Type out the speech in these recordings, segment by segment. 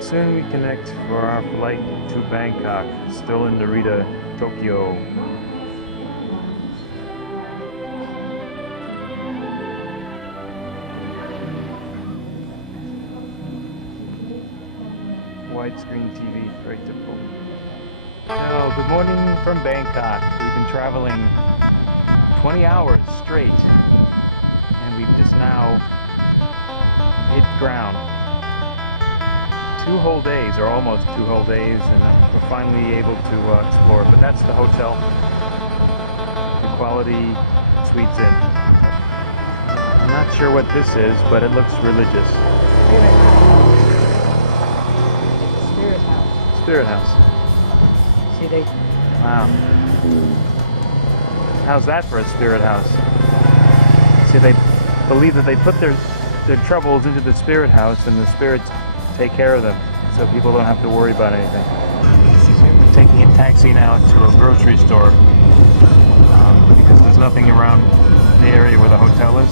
Soon we connect for our flight to Bangkok, still in Narita, Tokyo. Widescreen TV, very typical. So, good morning from Bangkok. We've been traveling 20 hours straight, and we've just now hit ground. 2 whole days, or almost 2 whole days, and we're finally able to explore. But that's the hotel, the Quality Suites Inn. I'm not sure what this is, but it looks religious. Spirit House. See, they... Wow. How's that for a spirit house? See, they believe that they put their troubles into the spirit house, and the spirits take care of them, so people don't have to worry about anything. We're taking a taxi now to a grocery store because there's nothing around the area where the hotel is.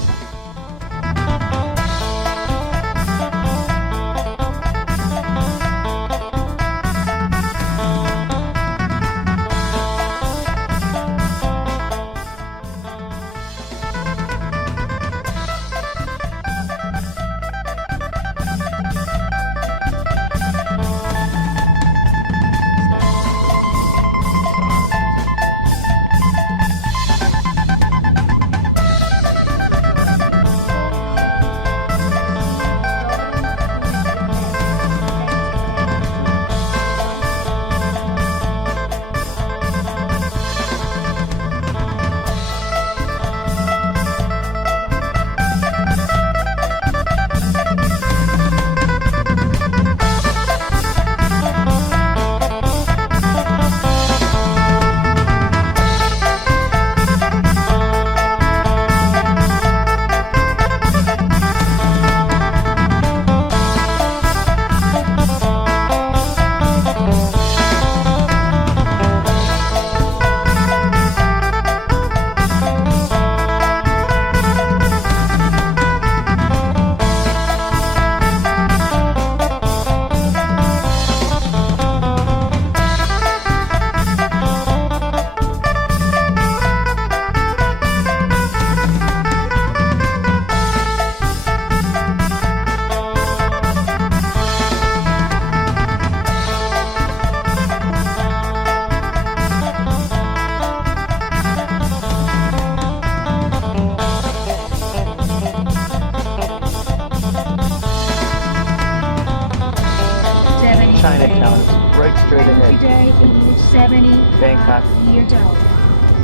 Chinatown, right straight ahead. Today is 70 Bangkok. years old.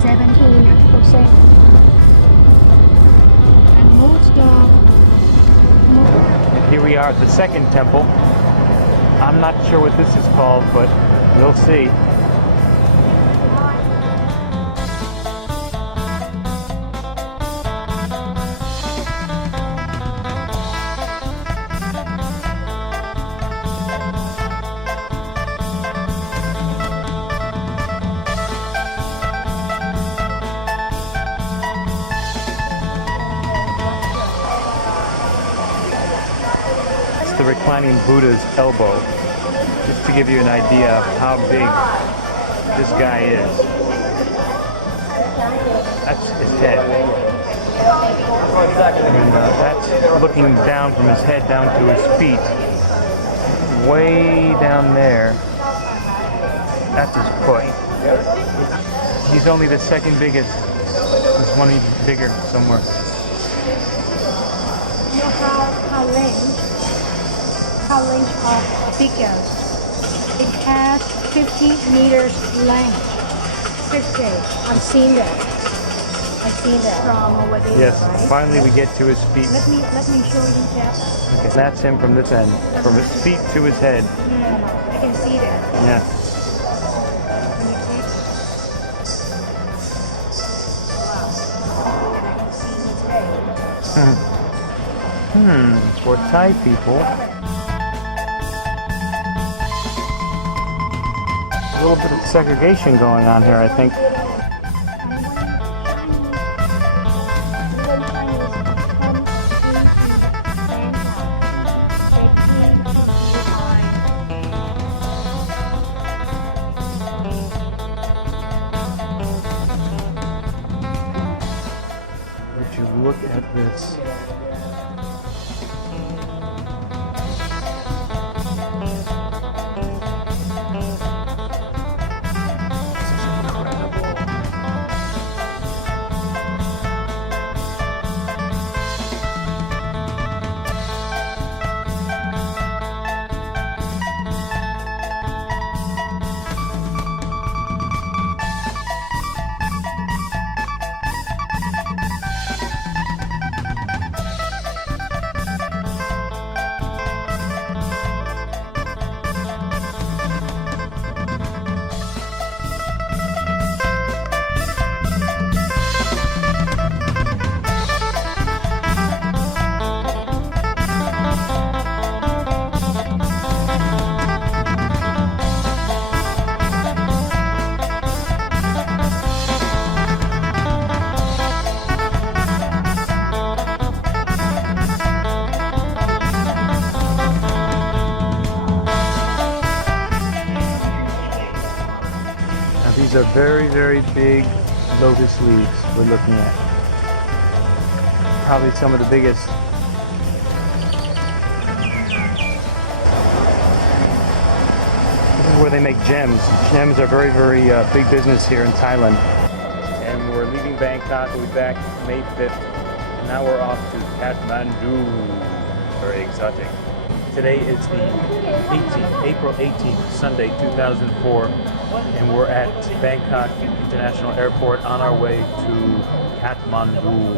17%. And most of And here we are at the second temple. I'm not sure what this is called, but we'll see. The reclining Buddha's elbow, just to give you an idea of how big this guy is. That's his head. And that's looking down from his head down to his feet. Way down there, that's his foot. He's only the second biggest. There's one even bigger somewhere. you know how length of figure. It has 50 meters length. 50. I've seen that. From over there. Yes, right? finally we get to his feet. Let me show you that. Okay, that's him from this end, from his feet to his head. I can see that. Yeah. When you click. For Thai people. A little bit of segregation going on here, I think. These are very, very big lotus leaves we're looking at. Probably some of the biggest. This is where they make gems. Gems are very, very big business here in Thailand. And we're leaving Bangkok. We'll be back May 5th. And now we're off to Kathmandu. Very exciting. Today is the 18th, April 18th, Sunday 2004. And we're at Bangkok International Airport on our way to Kathmandu.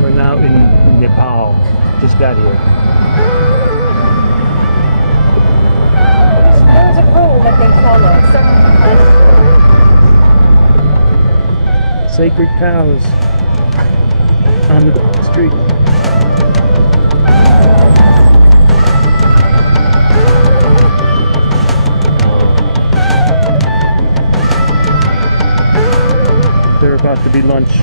We're now in Nepal. Just got here. There's a rule that they follow. Sacred cows on the street. They're about to be lunch.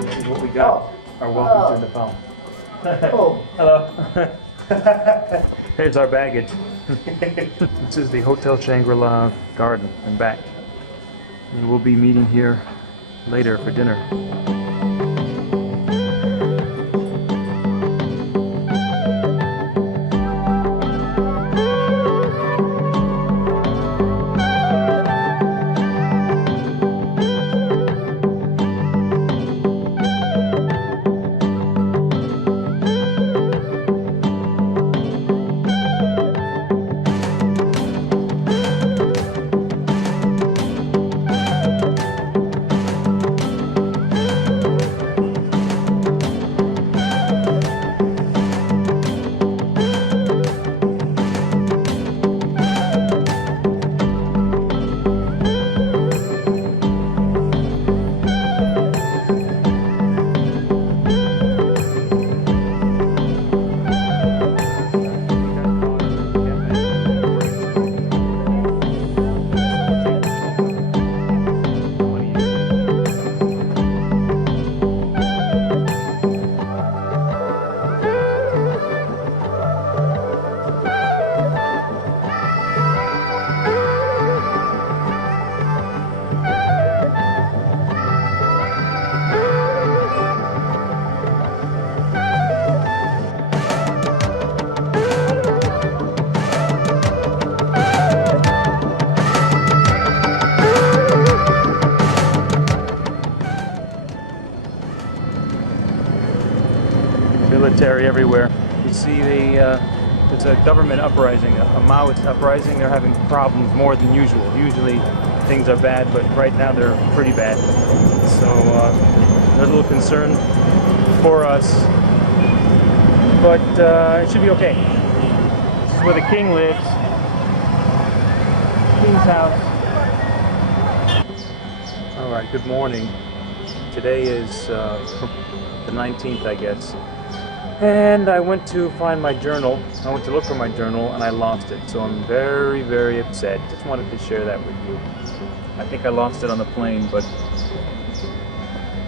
This is what we got. Our welcome to Nepal. Oh. Hello. Here's our baggage. This is the Hotel Shangri-La garden and back. And we'll be meeting here later for dinner. Military everywhere. You see it's a government uprising, a Maoist uprising. They're having problems more than usual. Usually things are bad, but right now they're pretty bad. So they're a little concerned for us, but it should be okay. This is where the king lives. King's house. All right, good morning. Today is the 19th, I guess. And I went to find my journal. I went to look for my journal and I lost it. So I'm very, very upset. Just wanted to share that with you. I think I lost it on the plane, but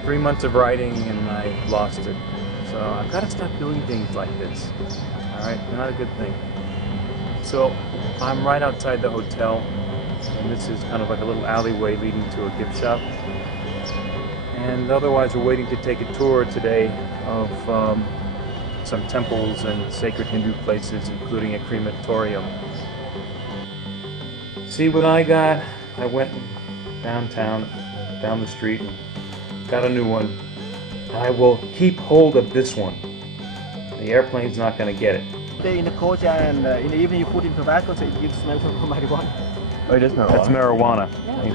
3 months of writing and I lost it. So I've got to stop doing things like this. All right, not a good thing. So I'm right outside the hotel, and this is kind of like a little alleyway leading to a gift shop. And otherwise, we're waiting to take a tour today of some temples and sacred Hindu places, including a crematorium. See what I got? I went downtown, down the street, and got a new one. I will keep hold of this one. The airplane's not going to get it. Stay in the coach, and in the evening you put in tobacco, so it gives smell of marijuana. Oh, it is marijuana? That's marijuana,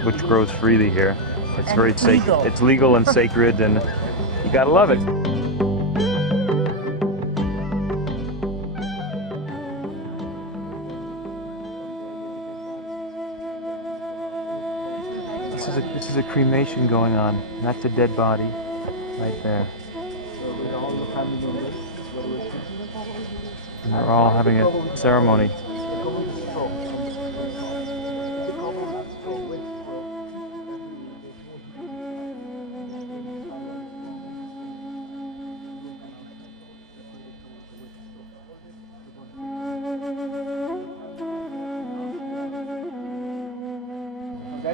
which grows freely here. It's And very it's sacred. legal. It's legal and sacred, and you gotta love it. This is a cremation going on. That's a dead body, right there. And they're all having a ceremony.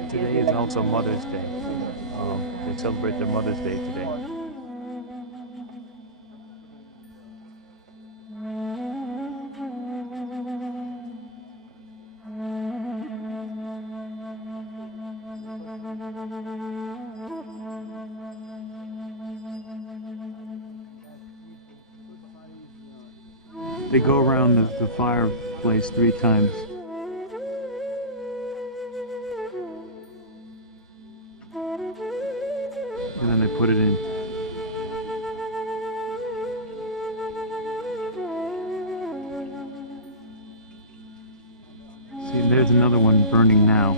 Today is also Mother's Day. They celebrate their Mother's Day today. They go around the fireplace 3 times. And then they put it in. See, there's another one burning now.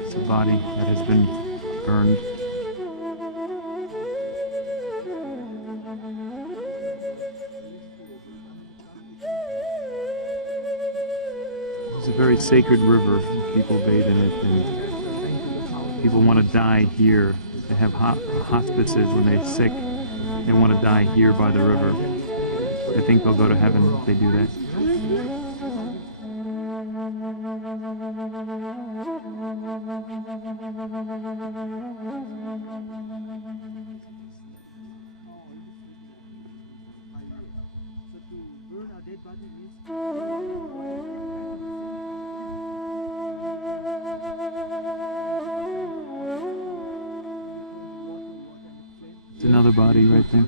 It's a body that has been burned. It's a very sacred river. People bathe in it, and people want to die here. They have hospices when they're sick. They want to die here by the river. They think they'll go to heaven if they do that. It's another body right there.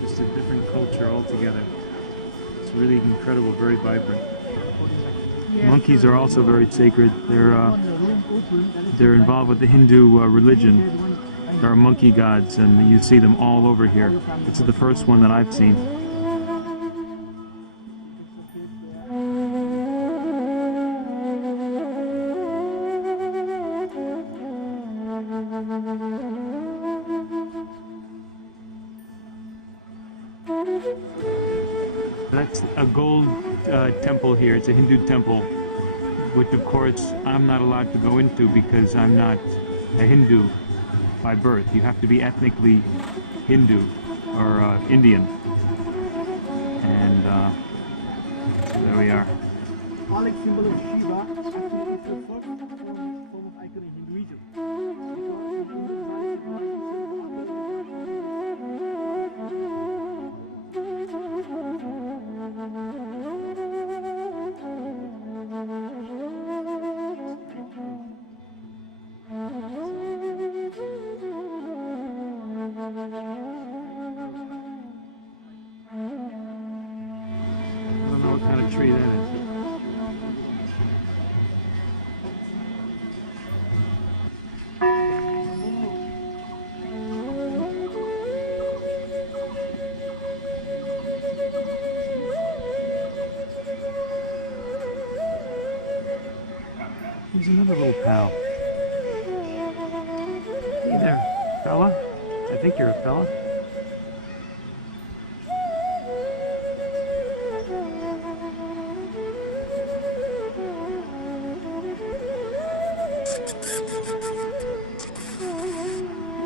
Just a different culture altogether. It's really incredible, very vibrant. Monkeys are also very sacred. They're involved with the Hindu religion. There are monkey gods, and you see them all over here. This is the first one that I've seen. That's a gold temple here. It's a Hindu temple, which of course I'm not allowed to go into because I'm not a Hindu by birth. You have to be ethnically Hindu or Indian. And so there we are. Symbolic symbol of Shiva actually is the first form of icon in Hinduism. What kind of tree that is. Here's another little pal. Hey there, fella. I think you're a fella.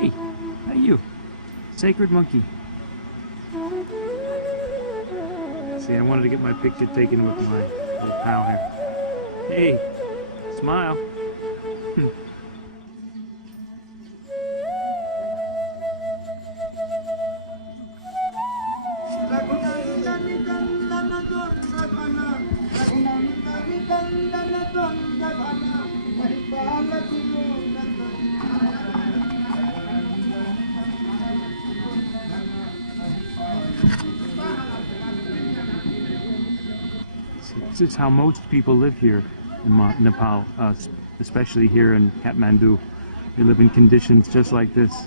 Hey, how you? Sacred monkey. See, I wanted to get my picture taken with my little pal here. Hey, smile. This is how most people live here in Nepal, especially here in Kathmandu. They live in conditions just like this.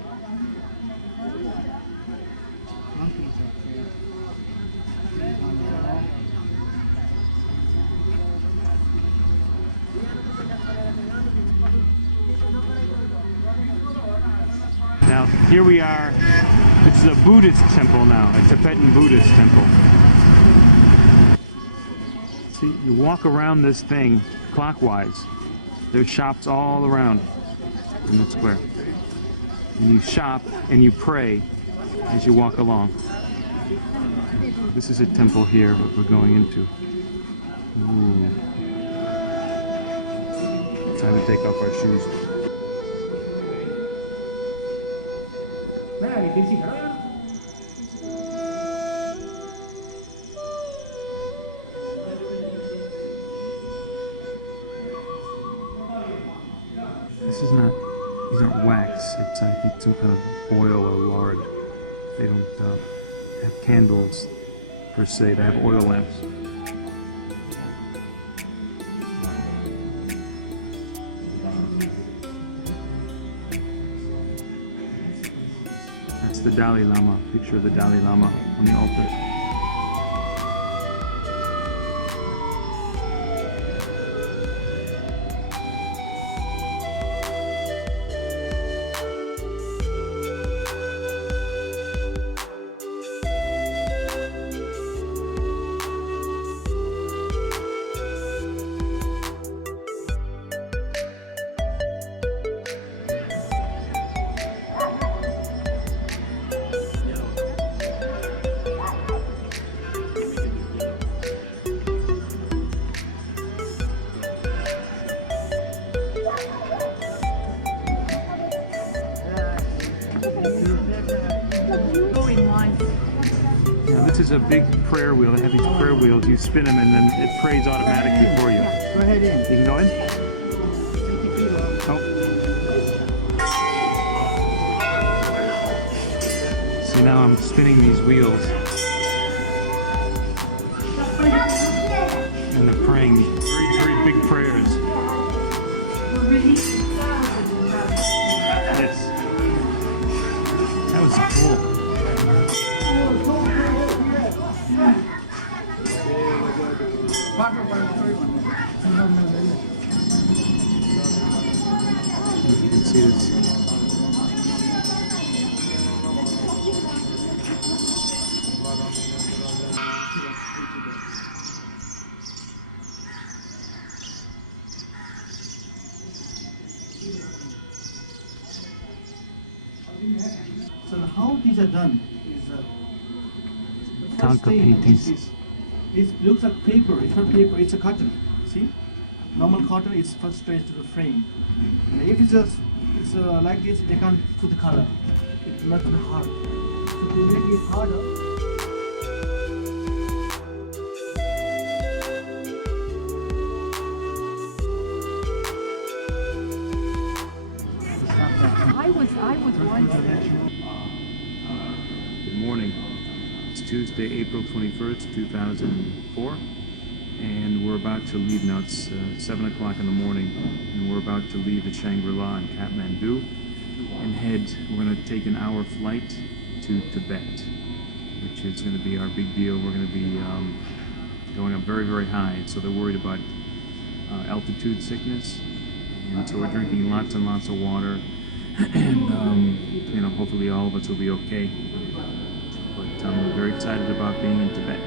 Now, here we are. This is a Buddhist temple now, a Tibetan Buddhist temple. See, you walk around this thing clockwise. There's shops all around in the square. And you shop and you pray as you walk along. This is a temple here that we're going into. Ooh. Time to take off our shoes. This is not, these aren't wax, it's I think some kind of oil or lard. They don't have candles per se, they have oil lamps. That's the Dalai Lama, picture of the Dalai Lama on the altar. This is a big prayer wheel. They have these prayer wheels. You spin them and then it prays automatically for you. Go ahead in. You can go in? Oh. See, now I'm spinning these wheels. And they're praying very, very big prayers. Yes. That was cool. You can see this. So how these are done is Tanka paintings. It looks like paper. It's not paper. It's a cotton. See, normal cotton is first straight to the frame. And if it's just like this, they can't put the color. It's not hard. So to make it harder. I was once. Good morning. It's Tuesday, April 21st, 2004, and we're about to leave now. It's 7 o'clock in the morning, and we're about to leave the Shangri-La in Kathmandu and head. We're going to take an hour flight to Tibet, which is going to be our big deal. We're going to be going up very, very high, so they're worried about altitude sickness, and so we're drinking lots and lots of water. And you know, hopefully all of us will be okay. But we're very excited about being in Tibet.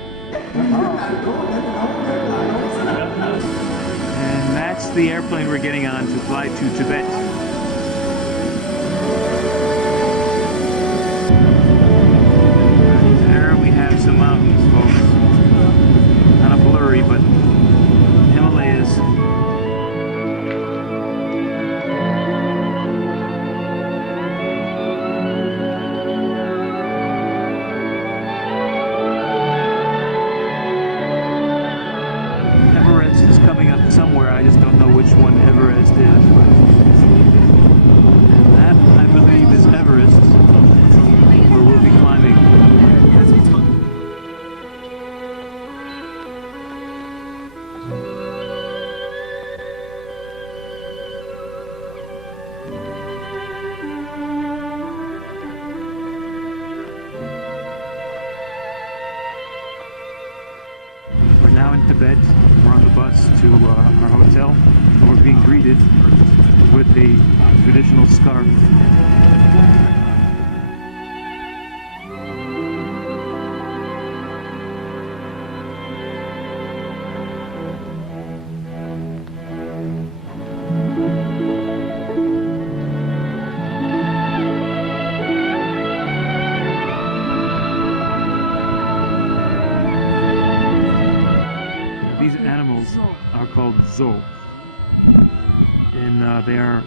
And that's the airplane we're getting on to fly to Tibet. coming up somewhere. I just don't know which one Everest is. And that, I believe, is Everest, where we'll be climbing. Now in Tibet, we're on the bus to our hotel, and we're being greeted with a traditional scarf. Are called zo, and they are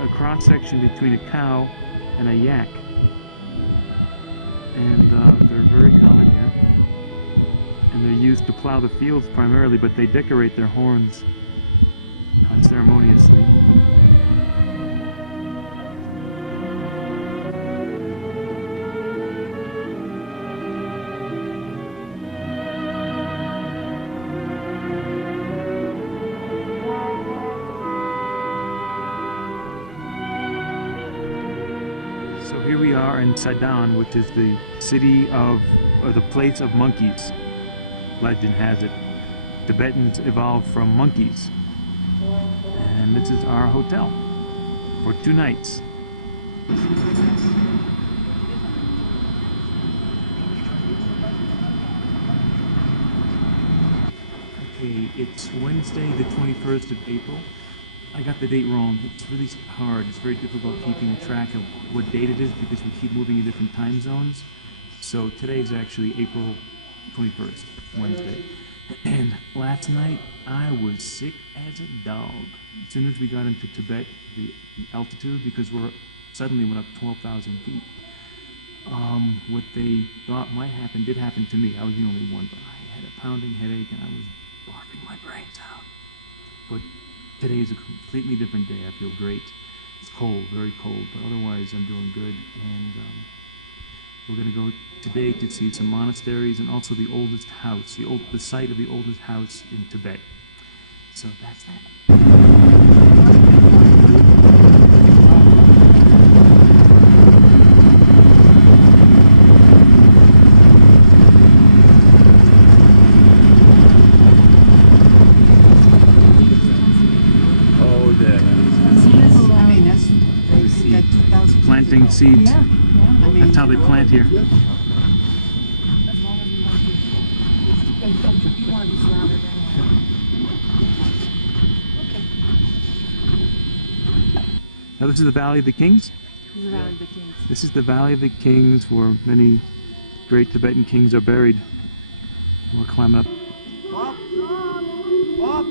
a cross section between a cow and a yak, and they're very common here, and they're used to plow the fields primarily, but they decorate their horns ceremoniously. Here we are in Sadan, which is the city of, or the place of monkeys. Legend has it, Tibetans evolved from monkeys. And this is our hotel for 2 nights. Okay, it's Wednesday, the 21st of April. I got the date wrong. It's really hard. It's very difficult keeping track of what date it is because we keep moving in different time zones. So today is actually April 21st, Wednesday. And last night I was sick as a dog. As soon as we got into Tibet, the altitude, because we suddenly went up 12,000 feet. What they thought might happen did happen to me. I was the only one, but I had a pounding headache and I was barfing my brains out. But today is a completely different day. I feel great. It's cold, very cold, but otherwise I'm doing good. And we're going to go today to see some monasteries and also the oldest house, the site of the oldest house in Tibet. So that's that. Planting seeds. That's how they plant here. Now this is the Valley of the Kings? The Valley of the Kings. This is the Valley of the Kings where many great Tibetan kings are buried. We're climbing up. Bob? Bob?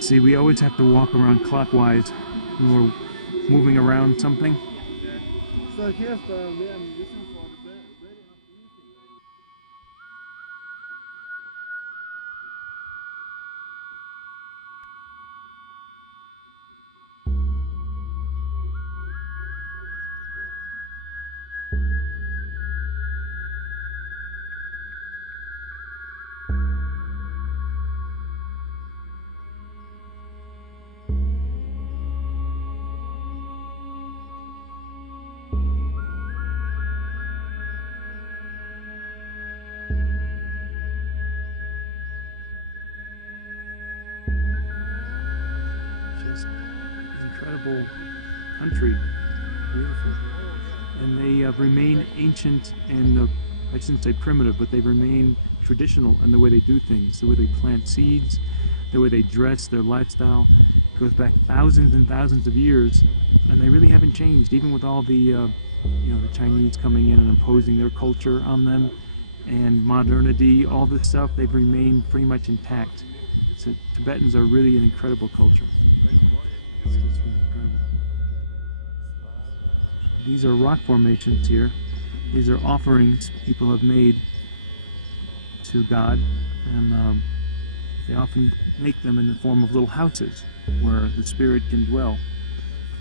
See, we always have to walk around clockwise when we're moving around something. So here's the way I'm looking for the very incredible country, beautiful, and they remain ancient and I shouldn't say primitive, but they remain traditional in the way they do things, the way they plant seeds, the way they dress, their lifestyle goes back thousands and thousands of years, and they really haven't changed, even with all the the Chinese coming in and imposing their culture on them and modernity, all this stuff. They've remained pretty much intact. So Tibetans are really an incredible culture. It's just really incredible. These are rock formations here. These are offerings people have made to God, and they often make them in the form of little houses where the spirit can dwell.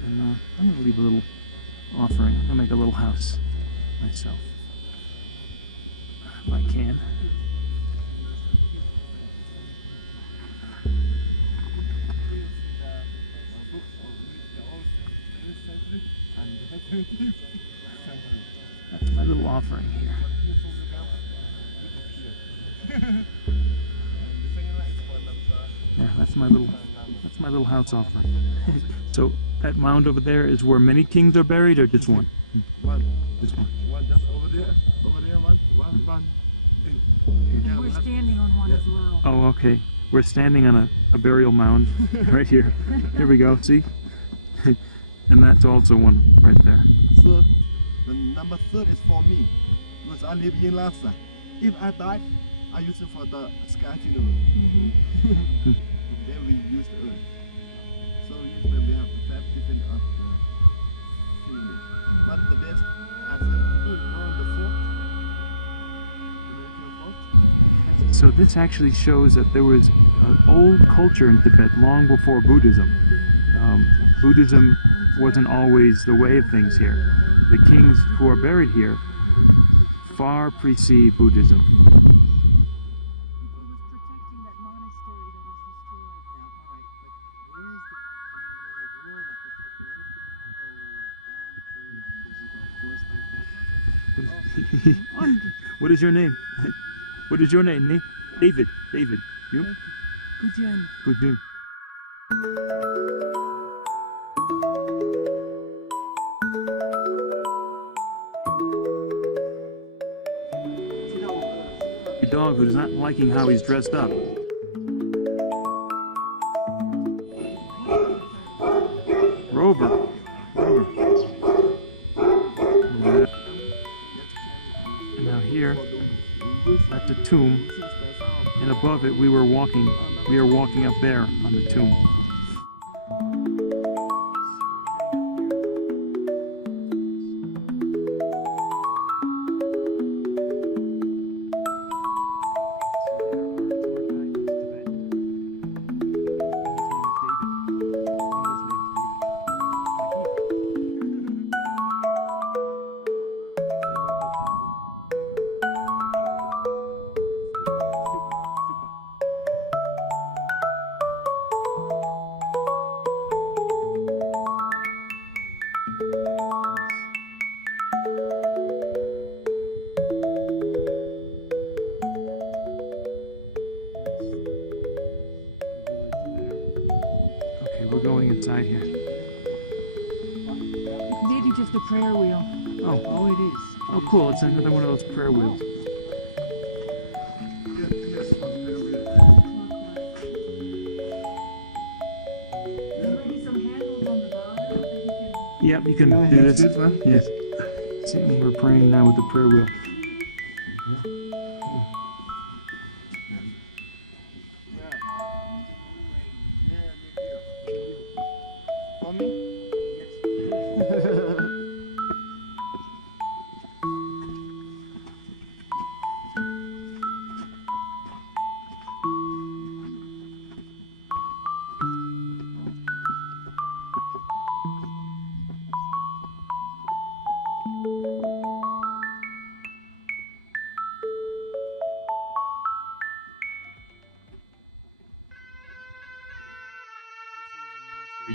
And I'm going to leave a little offering. I'm going to make a little house myself, if I can. That's my little offering here. Yeah, that's my little house offering. So that mound over there is where many kings are buried, or just one? This one. One just over there, one. We're standing on one as well. Oh, okay. We're standing on a burial mound right here. Here we go, see? And that's also one right there. So the number 3 is for me, because I live in Lhasa. If I die, I use it for the sky funeral. Then we use the earth. So usually we have 5 different of the funeral. But the best, I think, on the 4th. So this actually shows that there was an old culture in Tibet long before Buddhism. Buddhism wasn't always the way of things here. The kings who are buried here far precede Buddhism. What is your name? What is your name? David. David. You? Gujun. Gujun. A dog who's not liking how he's dressed up. Rover. And now here, that's a tomb, and above it we are walking up there on the tomb. We're going inside here. Maybe just a prayer wheel. Oh, it is. Oh, cool. It's another one of those prayer wheels. Yep, you can do this. This one? Yes. See, we're praying now with the prayer wheel. For me?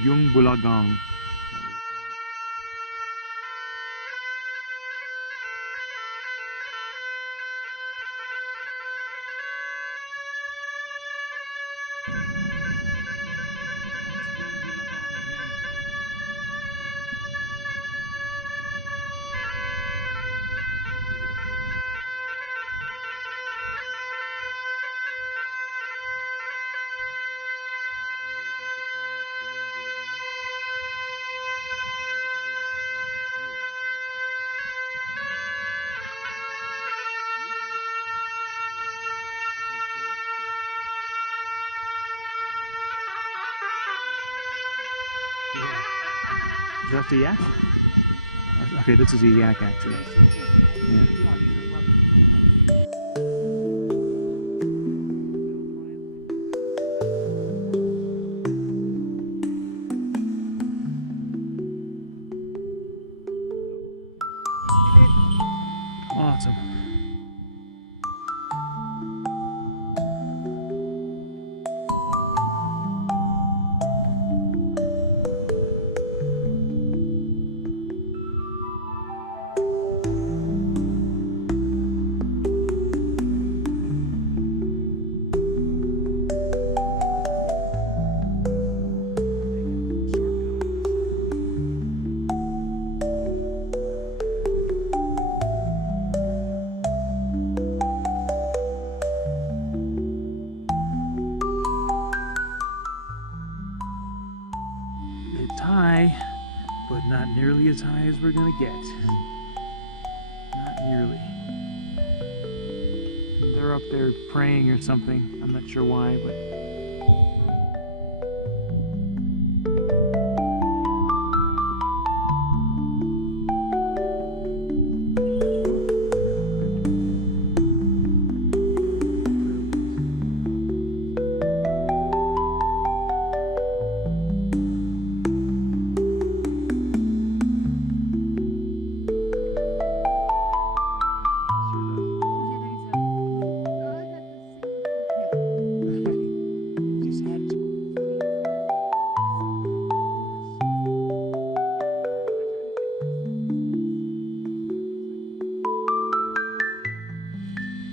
Yung Bulagang. Is that the yak? Okay, this is a yak actually. Yeah. Awesome. It's high, but not nearly as high as we're gonna get. Not nearly. They're up there praying or something. I'm not sure why, but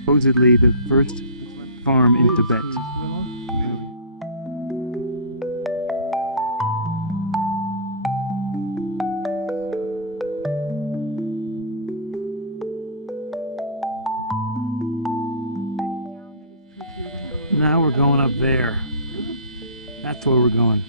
supposedly the first farm in Tibet. Now we're going up there. That's where we're going.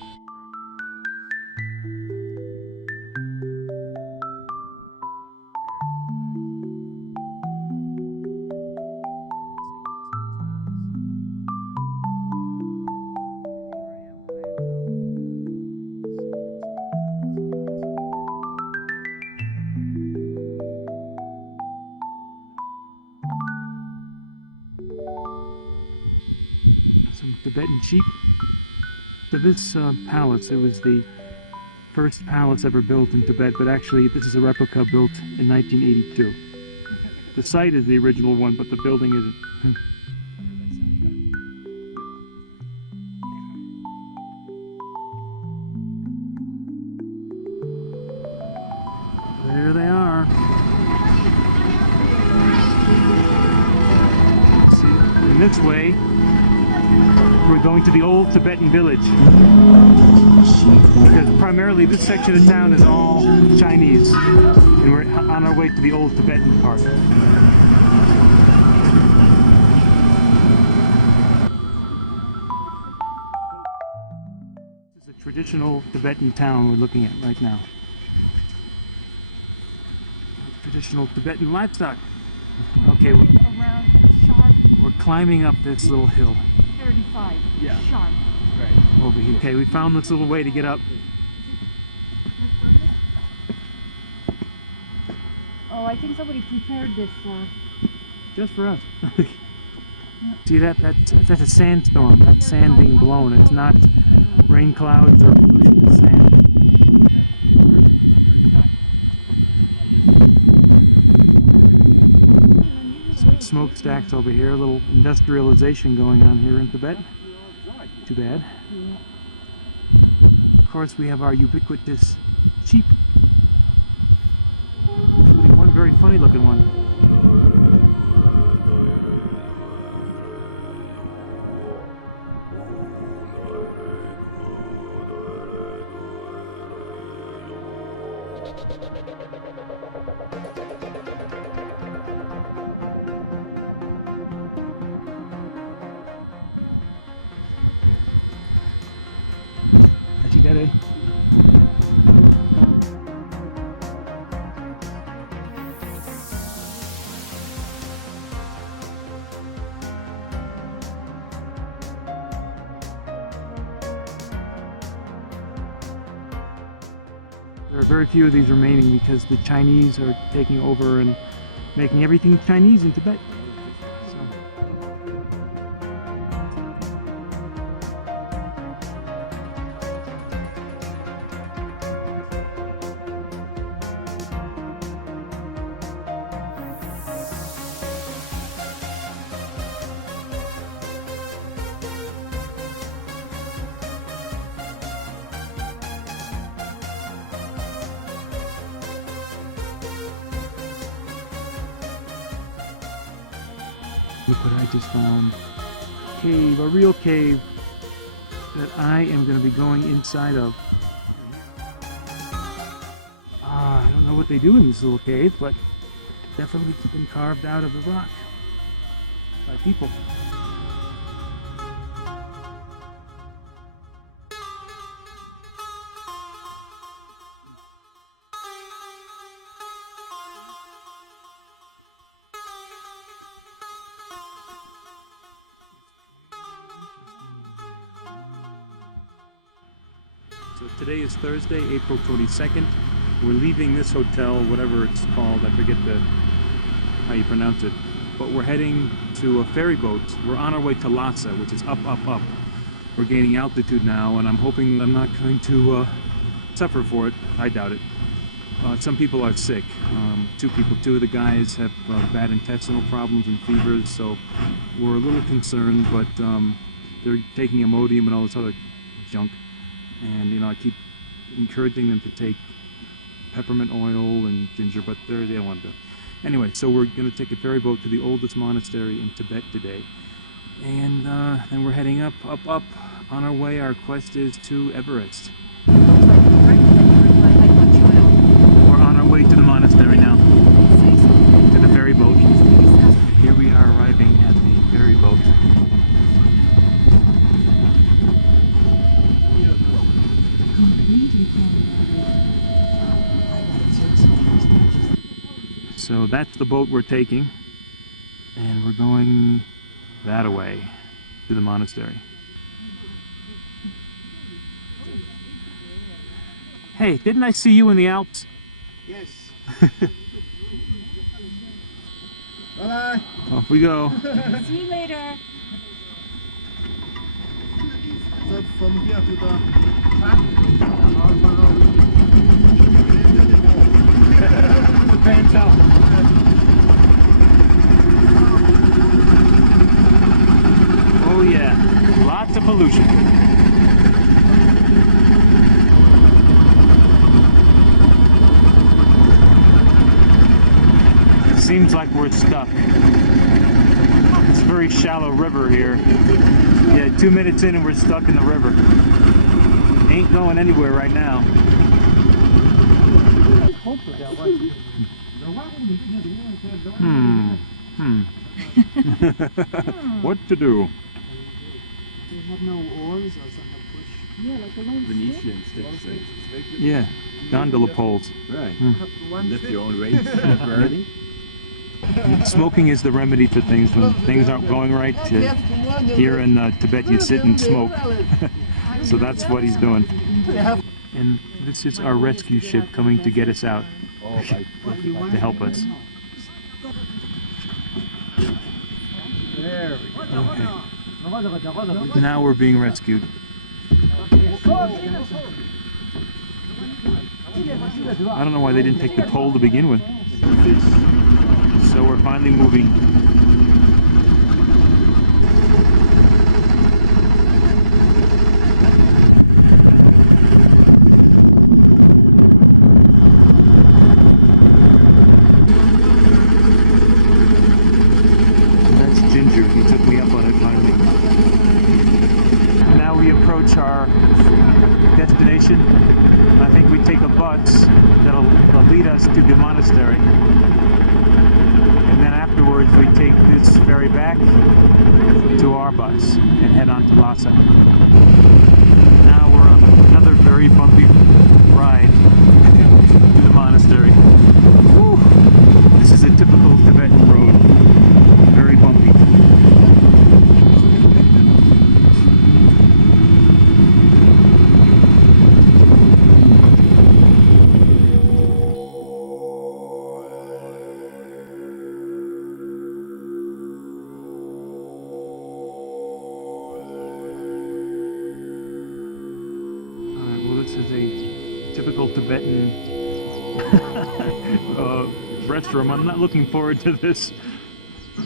Some Tibetan sheep. So this palace, it was the first palace ever built in Tibet, but actually this is a replica built in 1982. The site is the original one, but the building isn't. There they are. See, in this way, we're going to the old Tibetan village. Because primarily this section of town is all Chinese. And we're on our way to the old Tibetan part. This is a traditional Tibetan town we're looking at right now. Traditional Tibetan livestock. Okay, we're climbing up this little hill. 35. Yeah. Sharp. Right. Over here. Okay, we found this little way to get up. Oh, I think somebody prepared this for... Just for us. See that? That's a sandstorm. That's sand being blown. It's not rain clouds or pollution. It's sand. Some smokestacks over here. A little industrialization going on here in Tibet. Too bad. Of course, we have our ubiquitous sheep, including one very funny looking one. Daddy. There are very few of these remaining because the Chinese are taking over and making everything Chinese in Tibet. So. Look what I just found. Cave, a real cave that I am going to be going inside of. I don't know what they do in this little cave, but definitely been carved out of the rock by people. So today is Thursday, April 22nd. We're leaving this hotel, whatever it's called, I forget how you pronounce it. But we're heading to a ferry boat. We're on our way to Lhasa, which is up, up, up. We're gaining altitude now, and I'm hoping I'm not going to suffer for it. I doubt it. Some people are sick. Two of the guys have bad intestinal problems and fevers, so we're a little concerned, but they're taking Imodium and all this other junk. And you know, I keep encouraging them to take peppermint oil and ginger, but they don't want to. Anyway, so we're going to take a ferry boat to the oldest monastery in Tibet today, and then we're heading up, up, up. On our way, our quest is to Everest. We're on our way to the monastery now, to the ferry boat. Here we are arriving at the ferry boat. So that's the boat we're taking, and we're going that way to the monastery. Hey, didn't I see you in the Alps? Yes. Bye-bye. Off we go. See you later. So from here to the Depends how. Oh yeah, lots of pollution. It seems like we're stuck. It's a very shallow river here. Yeah, 2 minutes in and we're stuck in the river. Ain't going anywhere right now. What to do? They have no oars or something push. Yeah, like a long Venetian sticks. Yeah, gondola poles. Right. one Lift stick. your own weight. Burning. Smoking is the remedy for things when things aren't going right. Here in Tibet, you sit and smoke. So that's what he's doing. And this is our rescue ship coming to get us out, to help us. There we go. Okay. Now we're being rescued. I don't know why they didn't take the pole to begin with. So we're finally moving. That's Ginger. He took me up on it finally. Now we approach our destination. I think we take a bus that'll lead us to the monastery. And then afterwards we take this ferry back to our bus and head on to Lhasa. Now we're on another very bumpy ride to the monastery. Whew. This is a typical Tibetan road. Very bumpy. typical Tibetan restroom. I'm not looking forward to this,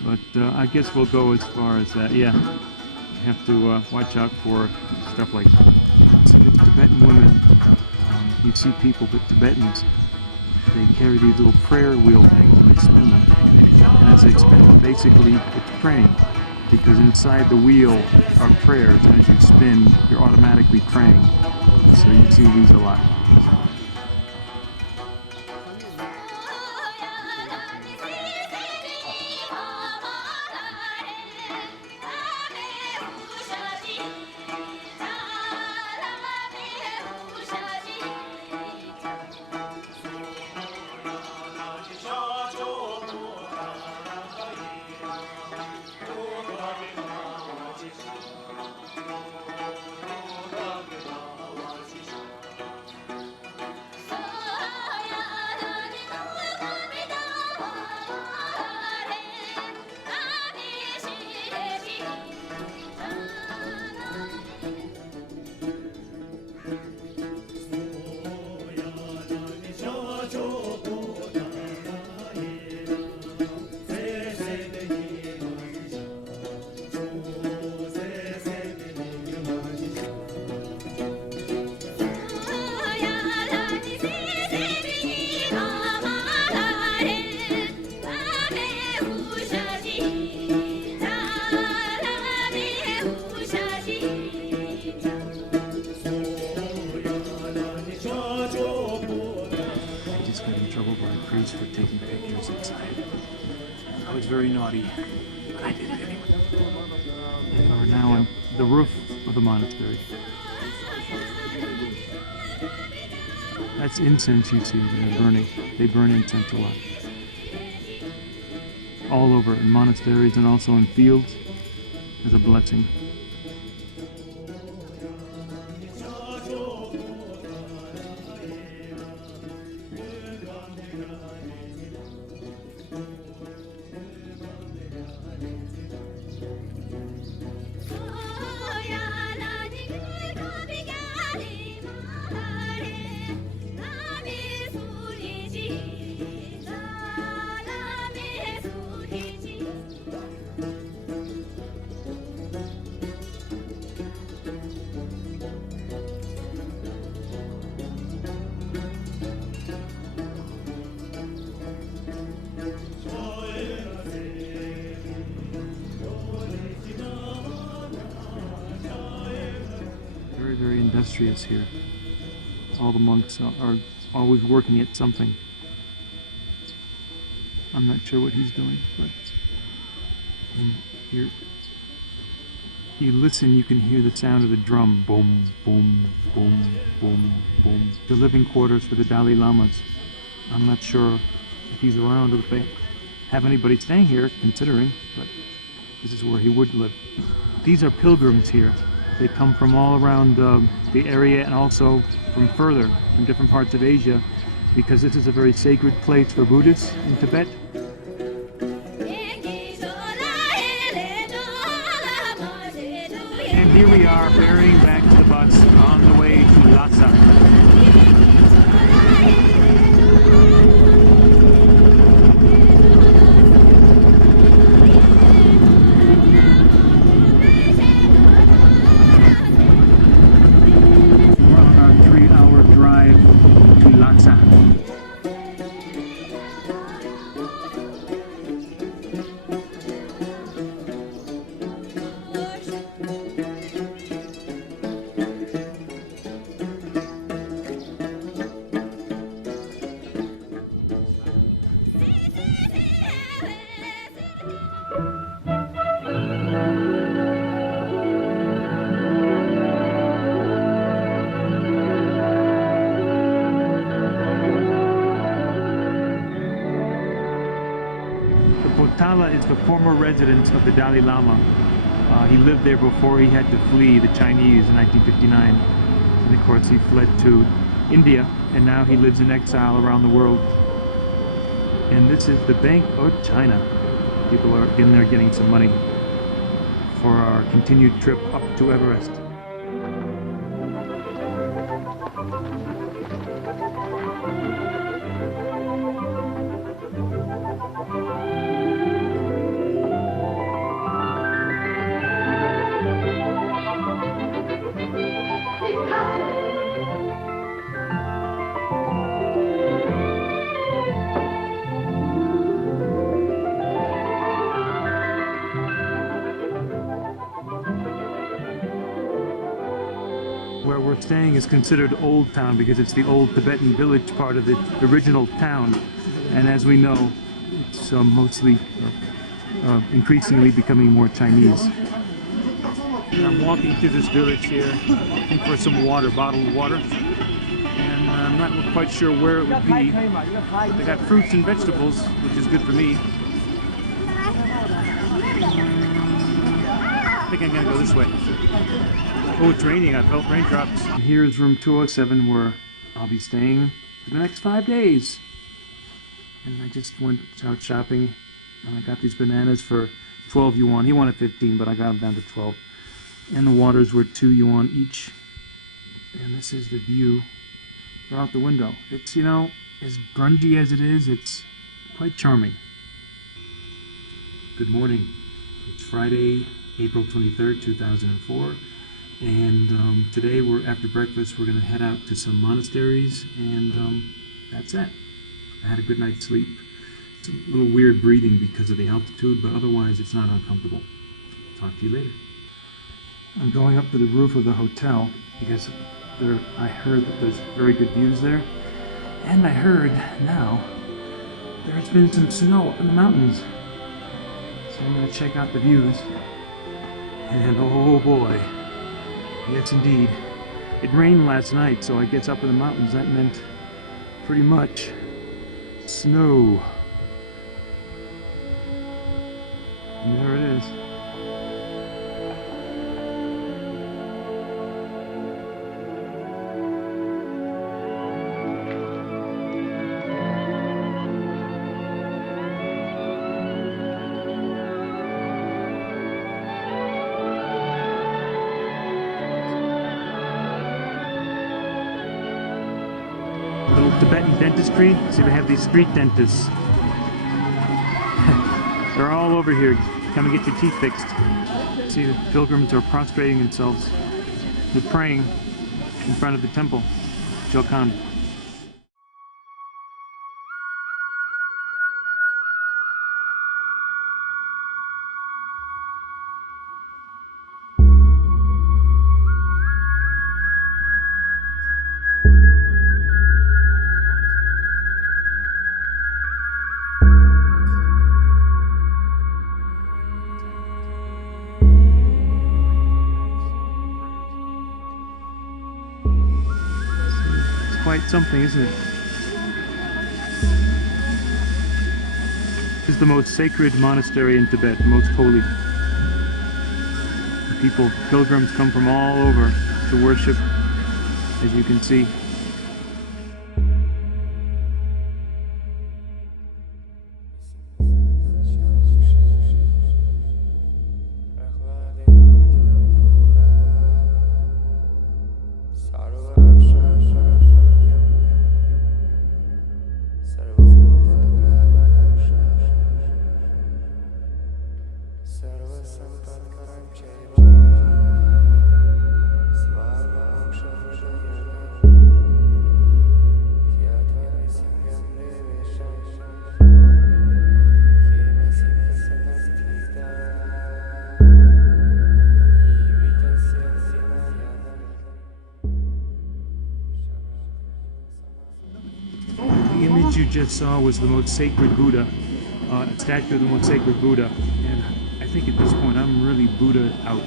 but I guess we'll go as far as that. Yeah, you have to watch out for stuff like it's Tibetan women. You see people, but Tibetans, they carry these little prayer wheel things and they spin them. And as they spin them, basically it's praying, because inside the wheel are prayers, and as you spin, you're automatically praying. So you see these a lot. For taking pictures inside. I was very naughty, but I did it anyway. And we're now on the roof of the monastery. That's incense you see they're burning. They burn incense a lot. All over in monasteries and also in fields as a blessing. Very industrious here. All the monks are always working at something. I'm not sure what he's doing, but you listen, you can hear the sound of the drum. Boom, boom, boom, boom, boom. The living quarters for the Dalai Lamas. I'm not sure if he's around or if they have anybody staying here, considering, but this is where he would live. These are pilgrims here. They come from all around the area and also from further, from different parts of Asia, because this is a very sacred place for Buddhists in Tibet. And here we are ferrying back to the bus on the way to Lhasa. Drive to Lhasa. Potala is the former residence of the Dalai Lama. He lived there before he had to flee the Chinese in 1959. And of course he fled to India, and now he lives in exile around the world. And this is the Bank of China. People are in there getting some money for our continued trip up to Everest. staying is considered Old Town because it's the old Tibetan village part of the original town. And as we know, it's mostly, increasingly becoming more Chinese. I'm walking through this village here, looking for some water, bottled water. And I'm not quite sure where it would be. They got fruits and vegetables, which is good for me. I think I'm gonna go this way. Oh, it's raining. I felt raindrops. Here's room 207 where I'll be staying for the next 5 days. And I just went out shopping and I got these bananas for 12 yuan. He wanted 15, but I got them down to 12. And the waters were 2 yuan each. And this is the view out the window. It's, you know, as grungy as it is, it's quite charming. Good morning. It's Friday, April 23rd, 2004. And today after breakfast we're going to head out to some monasteries, and that's it. I had a good night's sleep. It's a little weird breathing because of the altitude, but otherwise it's not uncomfortable. Talk to you later. I'm going up to the roof of the hotel because I heard that there's very good views there, and I heard now there's been some snow up in the mountains. So I'm going to check out the views, and oh boy, yes indeed. It rained last night, so I guess up in the mountains that meant pretty much snow. And there it is. Little Tibetan dentistry. See, they have these street dentists. They're all over here. Come and get your teeth fixed. See, the pilgrims are prostrating themselves. They're praying in front of the temple, Jokan. Quite something, isn't it? This is the most sacred monastery in Tibet, the most holy. The pilgrims come from all over to worship, as you can see. The image you just saw was the most sacred Buddha, a statue of the most sacred Buddha, and I think at this point I'm really Buddha out.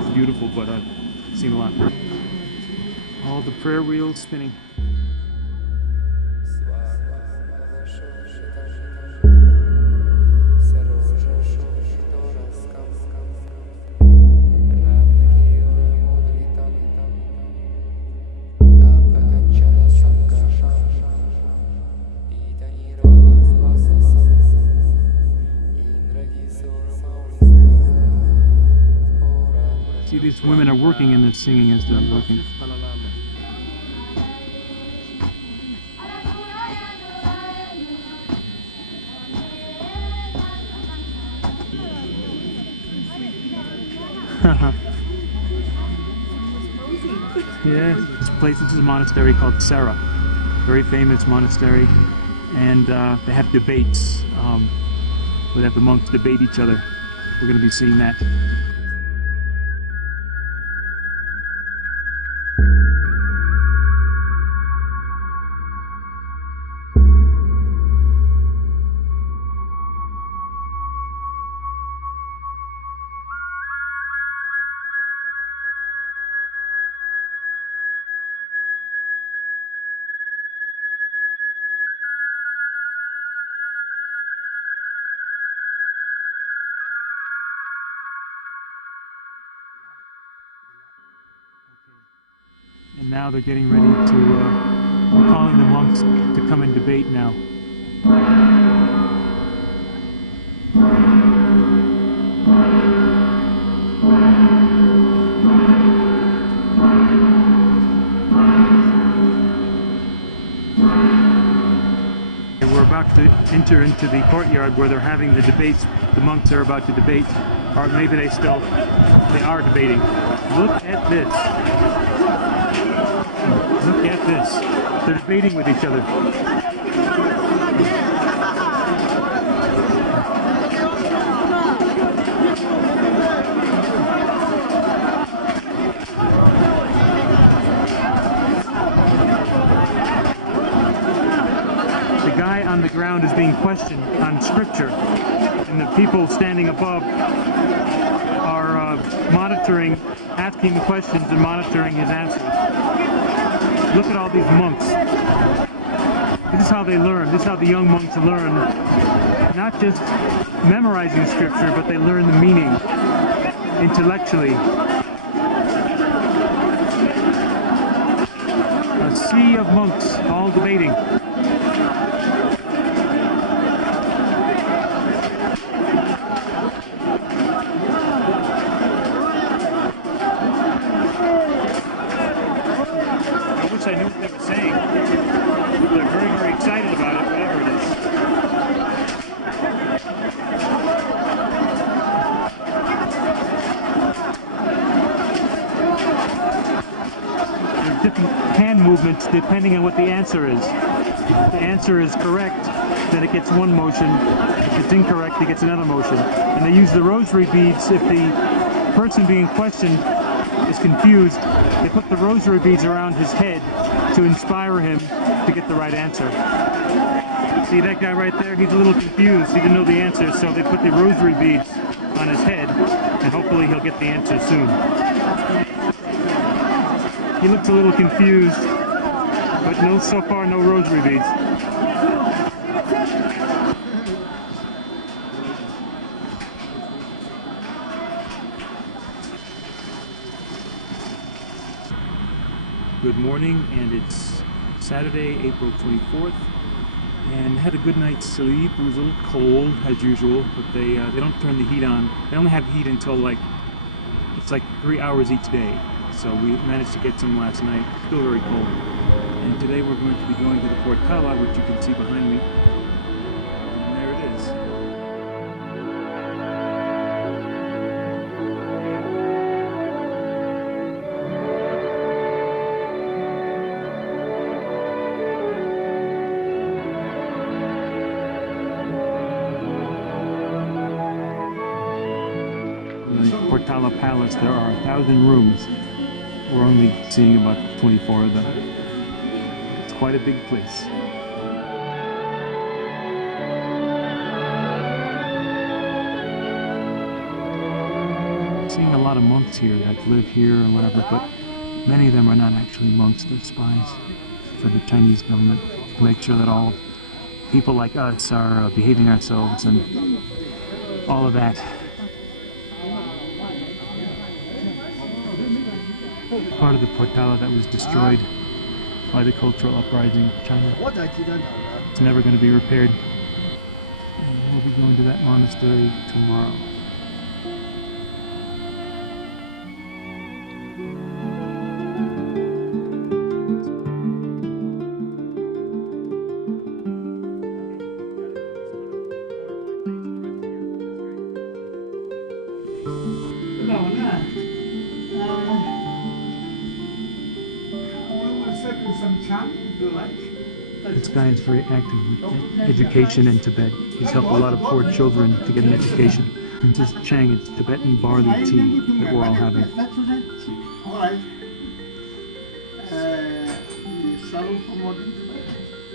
It's beautiful, but I've seen a lot. All the prayer wheels spinning. See, these women are working in this, singing as they're working. Yeah, this is a monastery called Sera, very famous monastery, and they have debates. Where they have the monks debate each other. We're going to be seeing that. now they're getting ready to, they're calling the monks to come and debate now. We're about to enter into the courtyard where they're having the debates. The monks are about to debate, or maybe they are debating. Look at this. Look at this. They're debating with each other. The guy on the ground is being questioned on scripture, and the people standing above are monitoring, asking questions and monitoring his answers. Look at all these monks. This is how they learn. This is how the young monks learn. Not just memorizing scripture, but they learn the meaning intellectually. A sea of monks all debating. I knew what they were saying. They're very, very excited about it, whatever it is. There's different hand movements depending on what the answer is. If the answer is correct, then it gets one motion. If it's incorrect, it gets another motion. And they use the rosary beads if the person being questioned is confused. They put the rosary beads around his head to inspire him to get the right answer. See that guy right there? He's a little confused. He didn't know the answer, so they put the rosary beads on his head, and hopefully he'll get the answer soon. He looks a little confused, but no, so far no rosary beads. Good morning, and it's Saturday, April 24th, and had a good night's sleep. It was a little cold as usual, but they don't turn the heat on. They only have heat until it's like 3 hours each day. So we managed to get some last night. Still very cold. And today we're going to be going to the Portala, which you can see behind me. And there it is. Portala Palace, there are 1,000 rooms. We're only seeing about 24 of them. It's quite a big place. Seeing a lot of monks here that live here and whatever, but many of them are not actually monks. They're spies for the Chinese government to make sure that all people like us are behaving ourselves and all of that. Part of the Portala that was destroyed by the cultural uprising of China. It's never going to be repaired. And we'll be going to that monastery tomorrow. This guy is very active with education in Tibet. He's helped a lot of poor children to get an education. This is Chang, it's Tibetan barley tea that we're all having. Alright. Struggle for modern Tibet.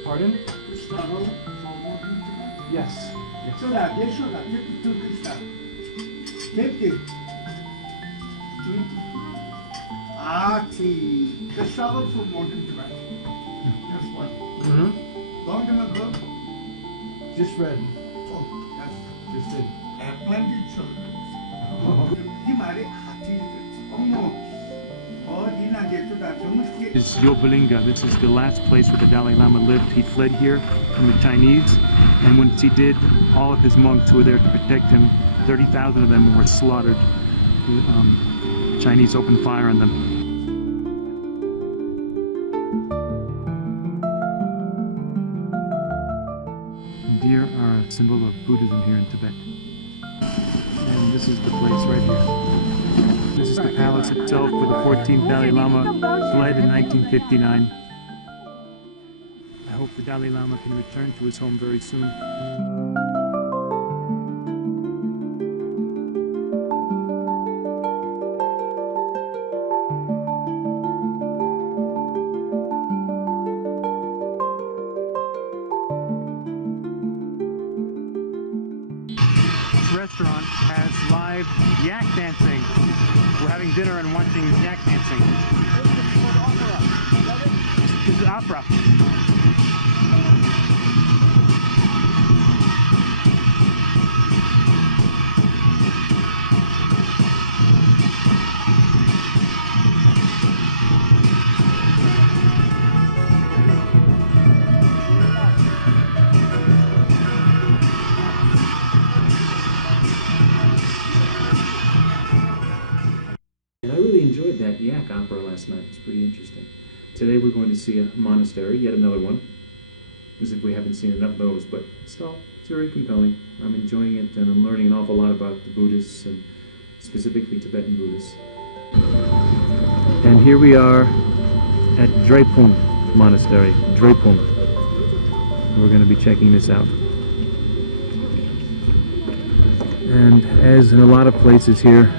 Pardon? Struggle for modern Tibet. Yes. So that they show that to Krishna. Take it. The struggle for modern Tibet. That's what. Long time ago. Just read. Oh, yes. Just did. Plenty children. He married Hati almost. Oh, he not is Yobalinga. This is the last place where the Dalai Lama lived. He fled here from the Chinese, and once he did, all of his monks who were there to protect him, 30,000 of them were slaughtered. The Chinese opened fire on them. Deer are a symbol of Buddhism here in Tibet. And this is the place right here. This is the palace itself where the 14th Dalai Lama fled in 1959. I hope the Dalai Lama can return to his home very soon. Restaurant has live yak dancing. We're having dinner and watching yak dancing. This is opera. And I really enjoyed that yak opera last night. It was pretty interesting. Today we're going to see a monastery, yet another one, as if we haven't seen enough of those, but still, it's very compelling. I'm enjoying it, and I'm learning an awful lot about the Buddhists, and specifically Tibetan Buddhists. And here we are at Drepung Monastery, Drepung. We're going to be checking this out. And as in a lot of places here,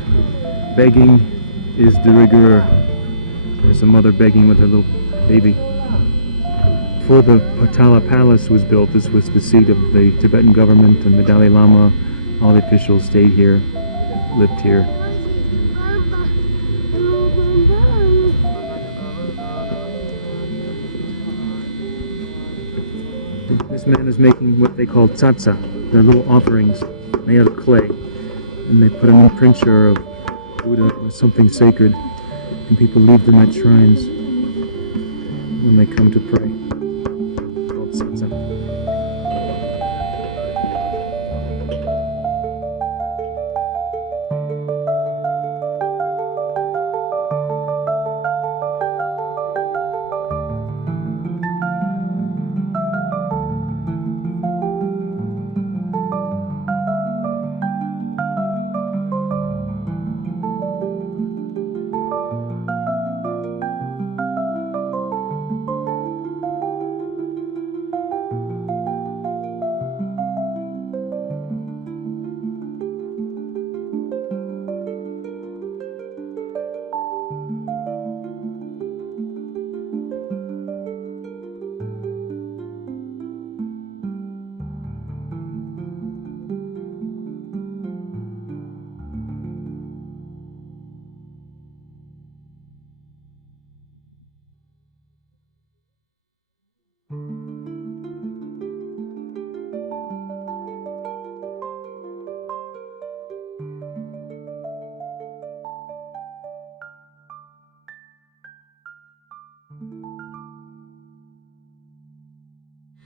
begging is de rigueur. There's a mother begging with her little baby. Before the Potala Palace was built, this was the seat of the Tibetan government, and the Dalai Lama, all the officials stayed here, lived here. This man is making what they call tsatsa. They're little offerings made out of clay, and they put an imprimatur of Buddha or something sacred, and people leave them at shrines when they come to pray. It's called tsatsa.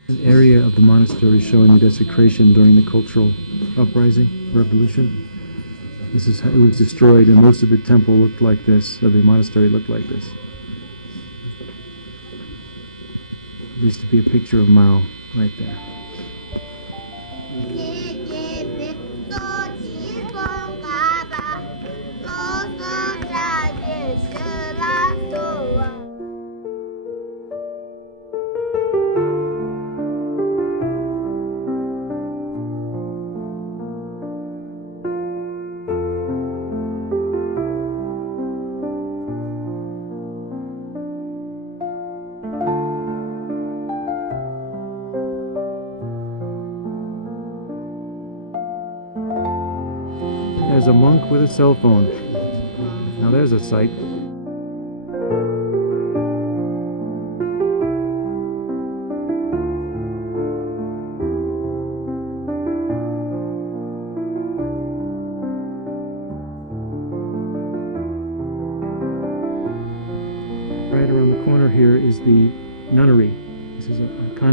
An area of the monastery showing the desecration during the cultural uprising, revolution. This is how it was destroyed, and most of the temple looked like this, or the monastery looked like this. There used to be a picture of Mao right there. There's a monk with a cell phone. Now there's a sight.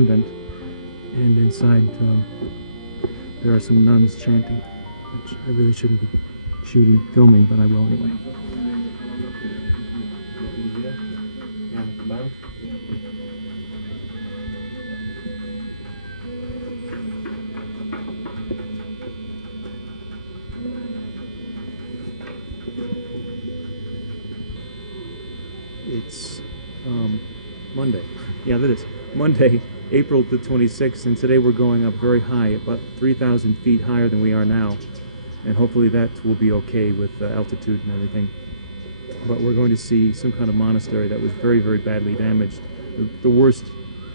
convent, and inside there are some nuns chanting, which I really shouldn't be filming, but I will anyway. It's Monday. Yeah, that is Monday, April the 26th, and today we're going up very high, about 3,000 feet higher than we are now, and hopefully that will be okay with altitude and everything. But we're going to see some kind of monastery that was very, very badly damaged, the worst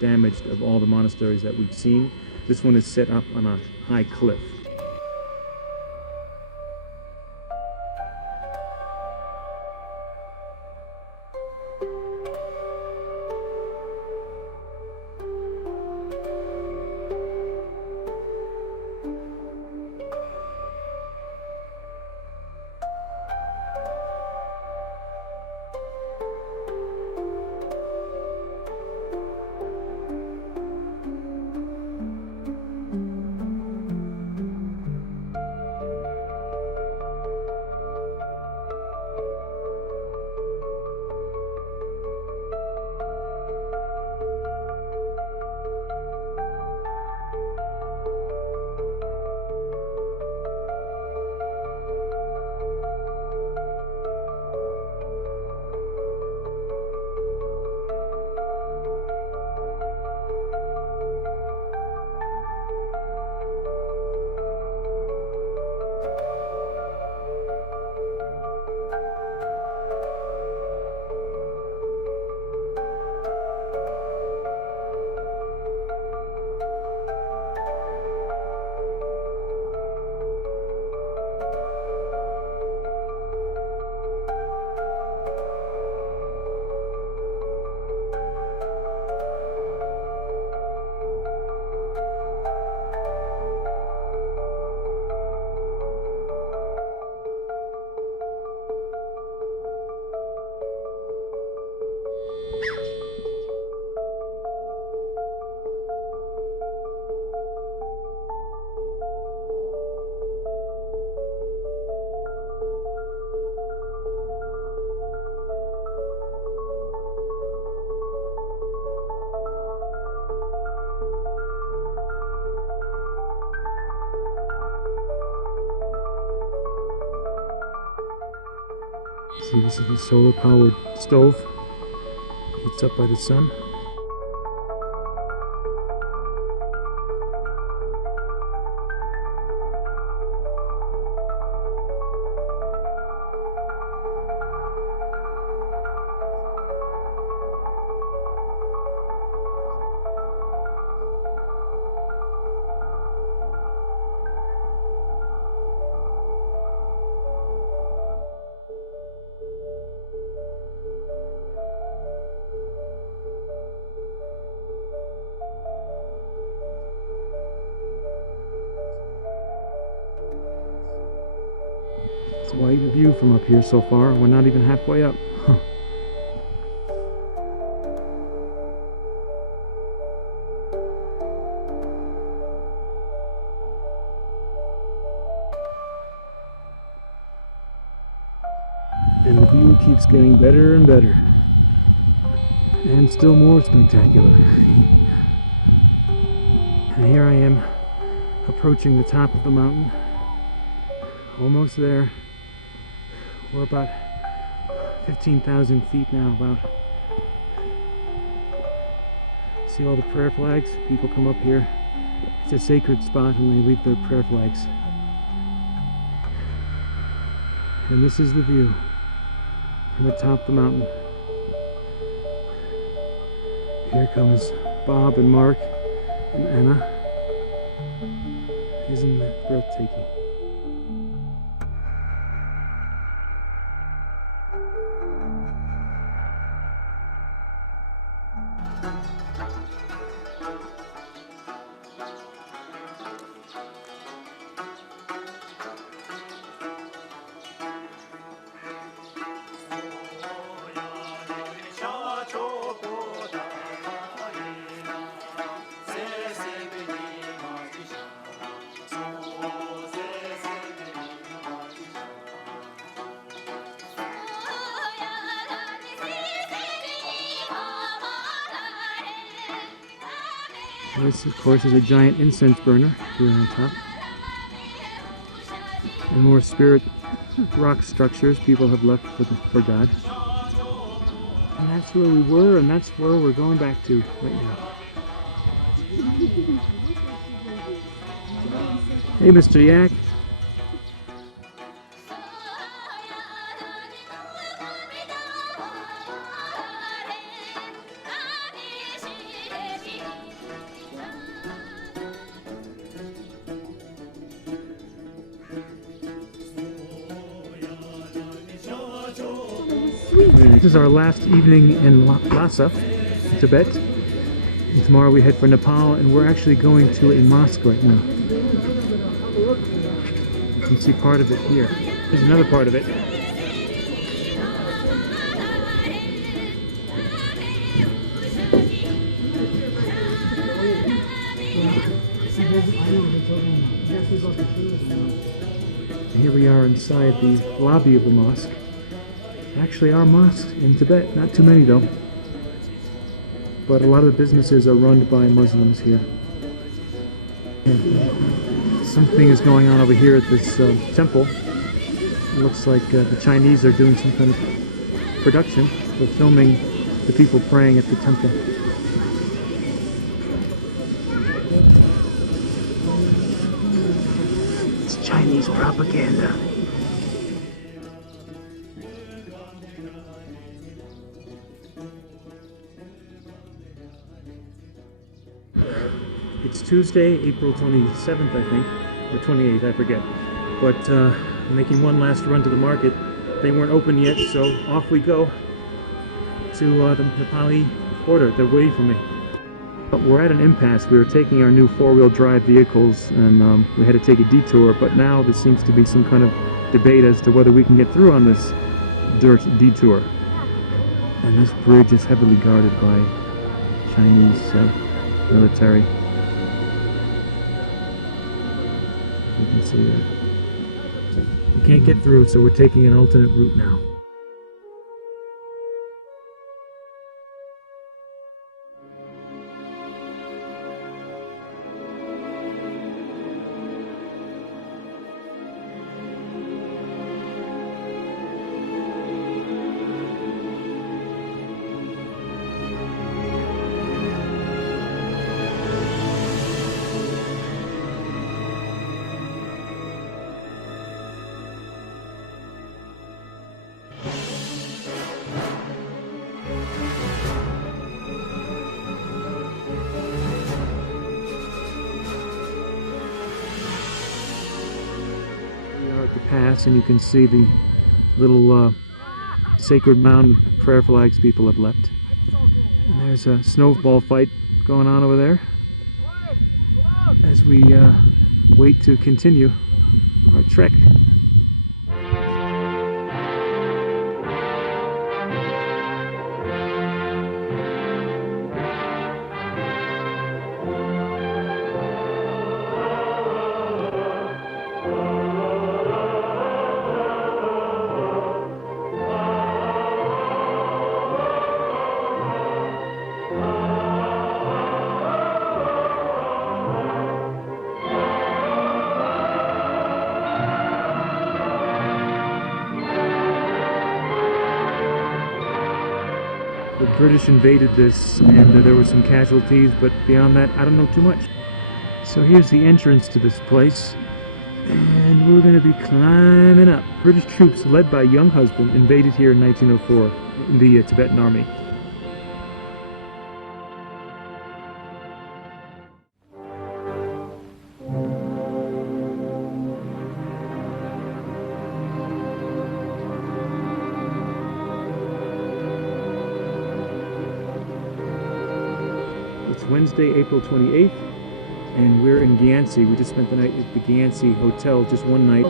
damaged of all the monasteries that we've seen. This one is set up on a high cliff. See, this is the solar-powered stove. Heats up by the sun. It's quite a view from up here so far. We're not even halfway up. And the view keeps getting better and better. And still more spectacular. And here I am, approaching the top of the mountain. Almost there. We're about 15,000 feet now, about. See all the prayer flags? People come up here. It's a sacred spot and they leave their prayer flags. And this is the view from the top of the mountain. Here comes Bob and Mark and Anna. Isn't that breathtaking? This, of course, is a giant incense burner here on top. And more spirit rock structures people have left for God. And that's where we were, and that's where we're going back to right now. Hey, Mr. Yak. This is our last evening in Lhasa, Tibet. And tomorrow we head for Nepal, and we're actually going to a mosque right now. You can see part of it here. There's another part of it. And here we are inside the lobby of the mosque. Actually, our mosques in Tibet, not too many though. But a lot of the businesses are run by Muslims here. And something is going on over here at this temple. It looks like the Chinese are doing some kind of production. They're filming the people praying at the temple. It's Chinese propaganda. It's Tuesday, April 27th, I think, or 28th, I forget. But making one last run to the market. They weren't open yet, so off we go to the Nepali border. They're waiting for me. But we're at an impasse. We were taking our new four-wheel drive vehicles, and we had to take a detour. But now there seems to be some kind of debate as to whether we can get through on this dirt detour. And this bridge is heavily guarded by Chinese military. You can see that. We can't get through, so we're taking an alternate route now. The pass, and you can see the little sacred mound of prayer flags people have left. And there's a snowball fight going on over there as we wait to continue our trek. The British invaded this, and there were some casualties, but beyond that, I don't know too much. So here's the entrance to this place, and we're going to be climbing up. British troops led by young husband invaded here in 1904 in the Tibetan Army. It's Wednesday, April 28th, and we're in Gyansi. We just spent the night at the Gyansi Hotel, just one night.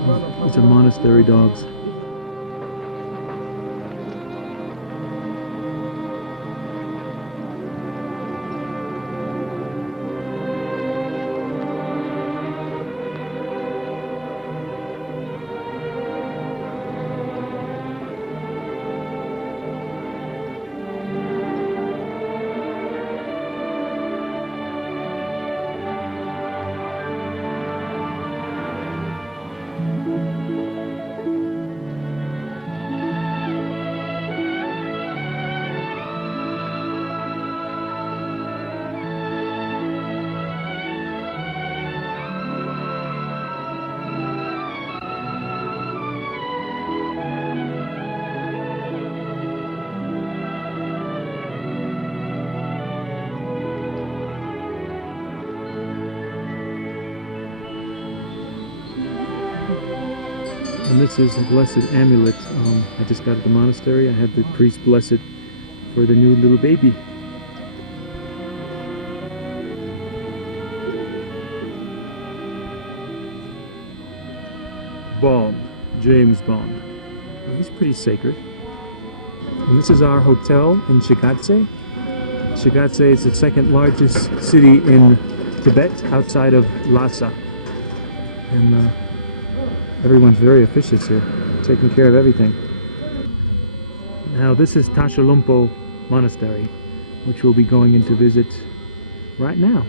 It's a monastery dogs. And this is a blessed amulet I just got at the monastery. I had the priest bless it for the new little baby. Bond, James Bond. Well, he's pretty sacred. And this is our hotel in Shigatse. Shigatse is the second largest city in Tibet outside of Lhasa. And everyone's very officious here, taking care of everything. Now this is Tashalumpo Monastery, which we'll be going in to visit right now.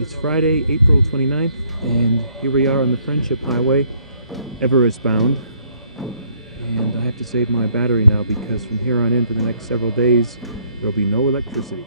It's Friday, April 29th, and here we are on the Friendship Highway, Everest bound. And I have to save my battery now because from here on in for the next several days, there'll be no electricity.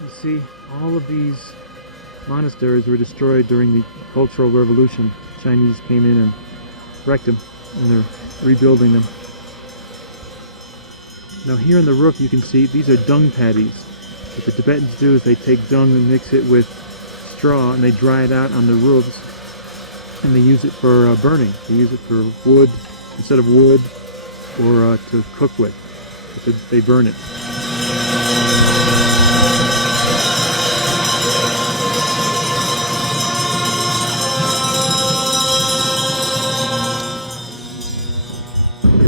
You see, all of these monasteries were destroyed during the Cultural Revolution. Chinese came in and wrecked them, and they're rebuilding them. Now here on the roof you can see these are dung patties. What the Tibetans do is they take dung and mix it with straw and they dry it out on the roofs, and they use it for burning. They use it for wood instead of wood, or to cook with. They burn it.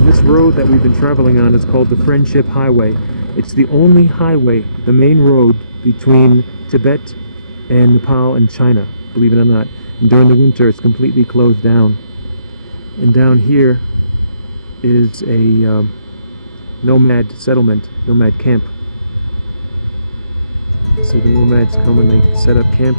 This road that we've been traveling on is called the Friendship Highway. It's the only highway, the main road between Tibet and Nepal and China, believe it or not. And during the winter, it's completely closed down. And down here is a nomad settlement, nomad camp. So the nomads come and they set up camp.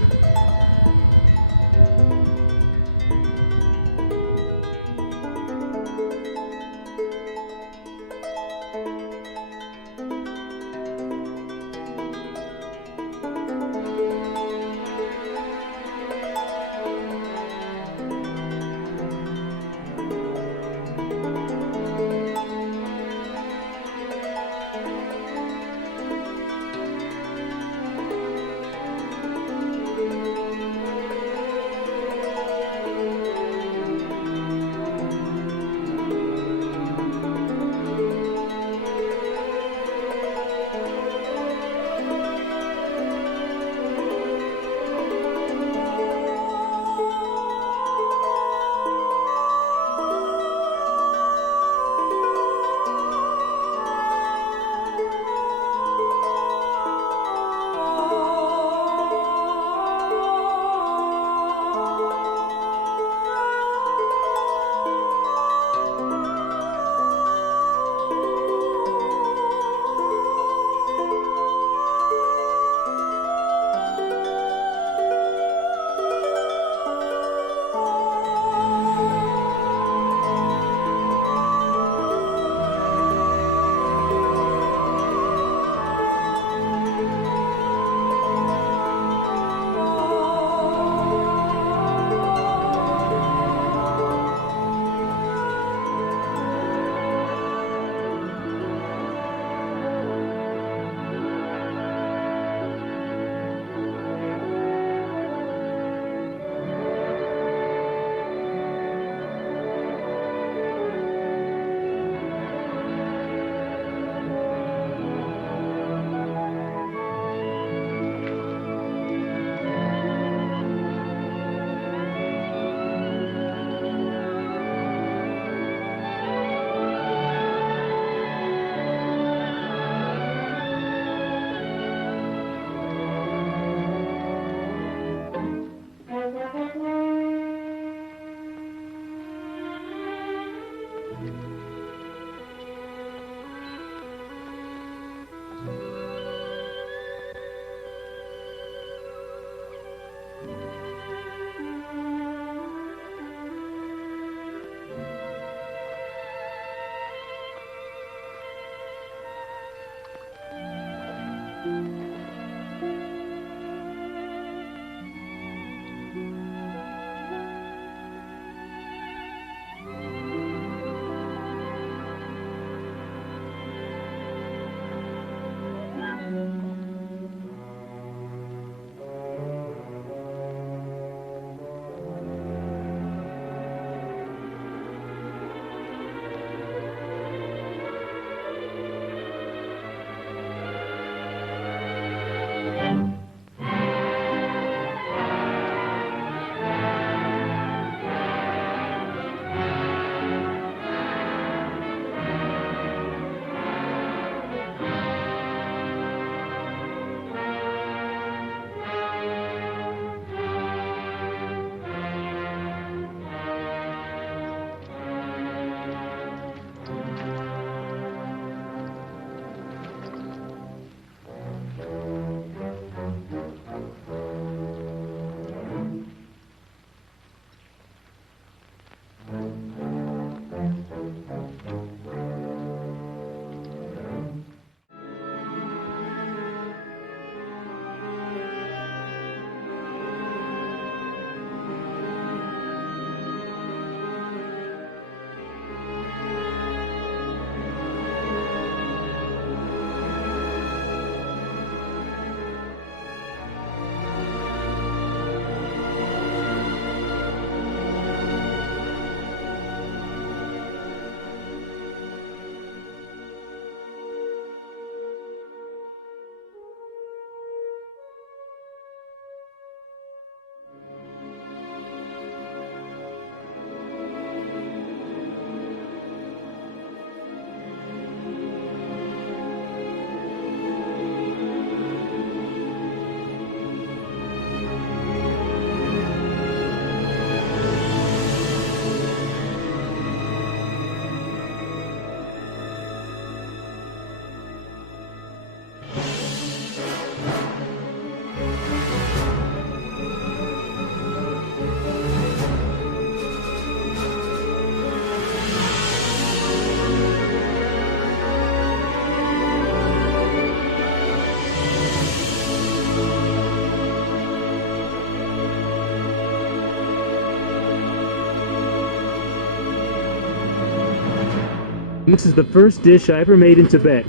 This is the first dish I ever made in Tibet.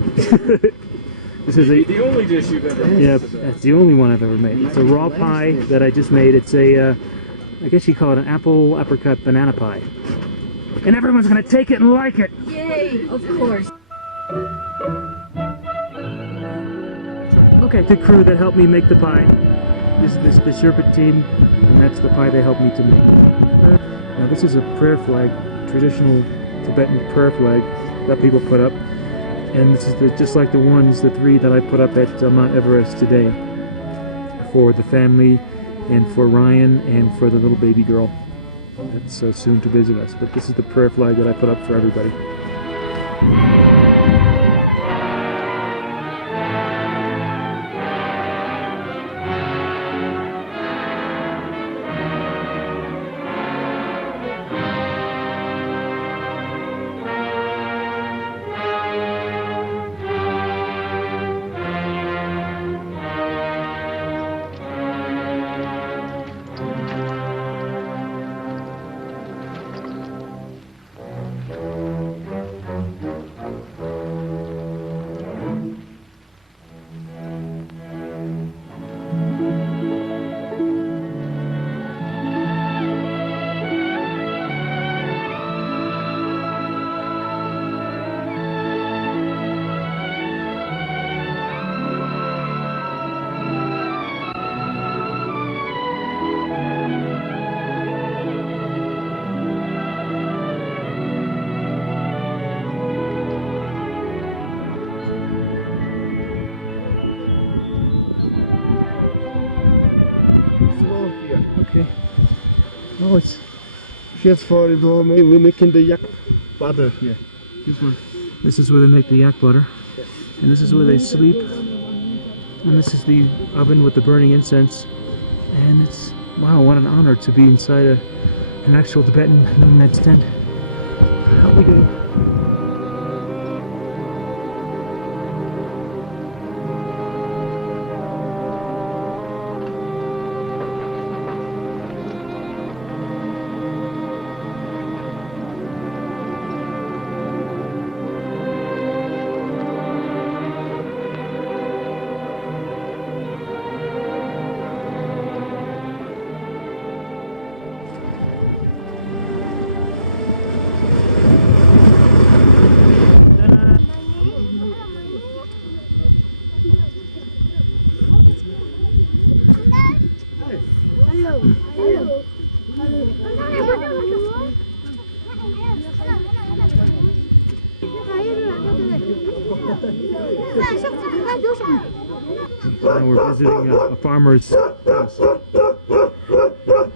This is The only dish you've ever made. yeah, that's the only one I've ever made. It's a raw pie that I just made. It's a, I guess you call it an apple, apricot, banana pie. And everyone's gonna take it and like it. Yay! Of course. Okay, the crew that helped me make the pie. This is the Sherpa team, and that's the pie they helped me to make. Now this is a prayer flag, traditional Tibetan prayer flag that people put up. And this is just like the ones, the three that I put up at Mount Everest today. For the family, and for Ryan, and for the little baby girl that's soon to visit us. But this is the prayer flag that I put up for everybody. Okay. Oh, it's here's for we're making the yak butter here. This one. This is where they make the yak butter. And this is where they sleep. And this is the oven with the burning incense. And it's, wow, what an honor to be inside an actual Tibetan nomad's tent. How we do? And we're visiting a farmer's house.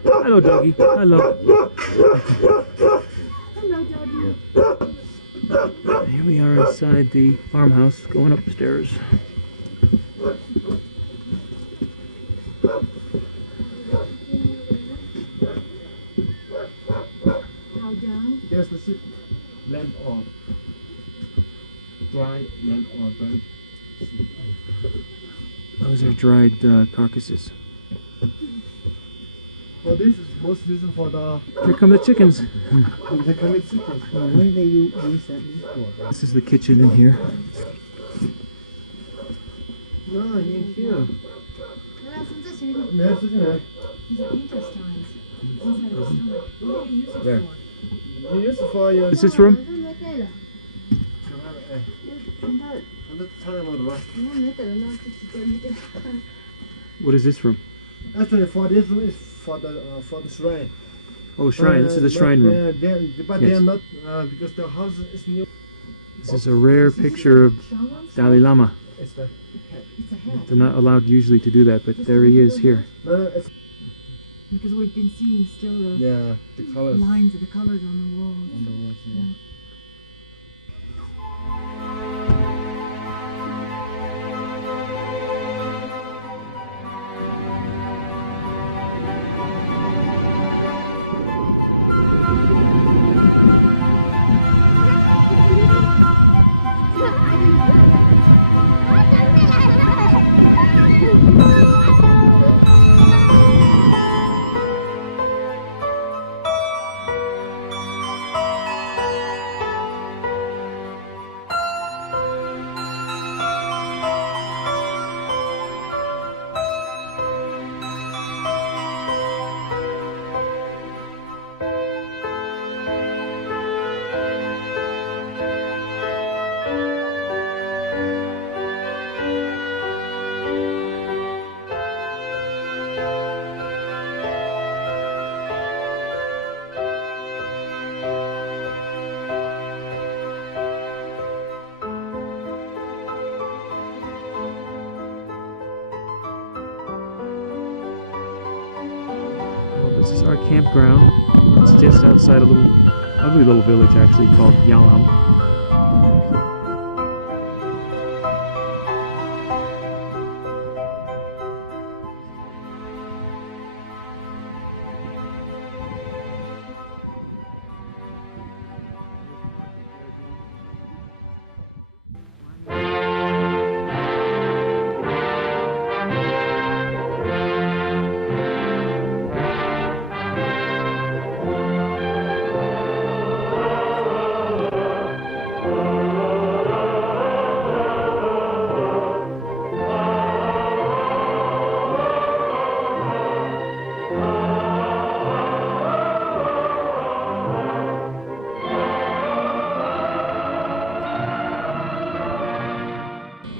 Hello, doggy. Hello. Here we are inside the farmhouse, going upstairs. Here's the soup. Lamb or dry lamb or dry. Those are dried carcasses. Well, this is most used for the Here come the chickens. the coming chickens. What do they use that for? This is the kitchen in here. No, in here. Where? You use it for your. Is this room? What is this room? Actually, for this room is for the shrine. Oh, shrine. This is the shrine room. But Yes. they are not because the house is new. This is a rare picture of Dalai Lama. It's the They're not allowed usually to do that, but there he is here. no, it's Because we've been seeing still the yeah the colors lines of the colors on the walls. on the walls. Yeah. This is our campground. It's just outside a little, ugly little village actually called Yalam.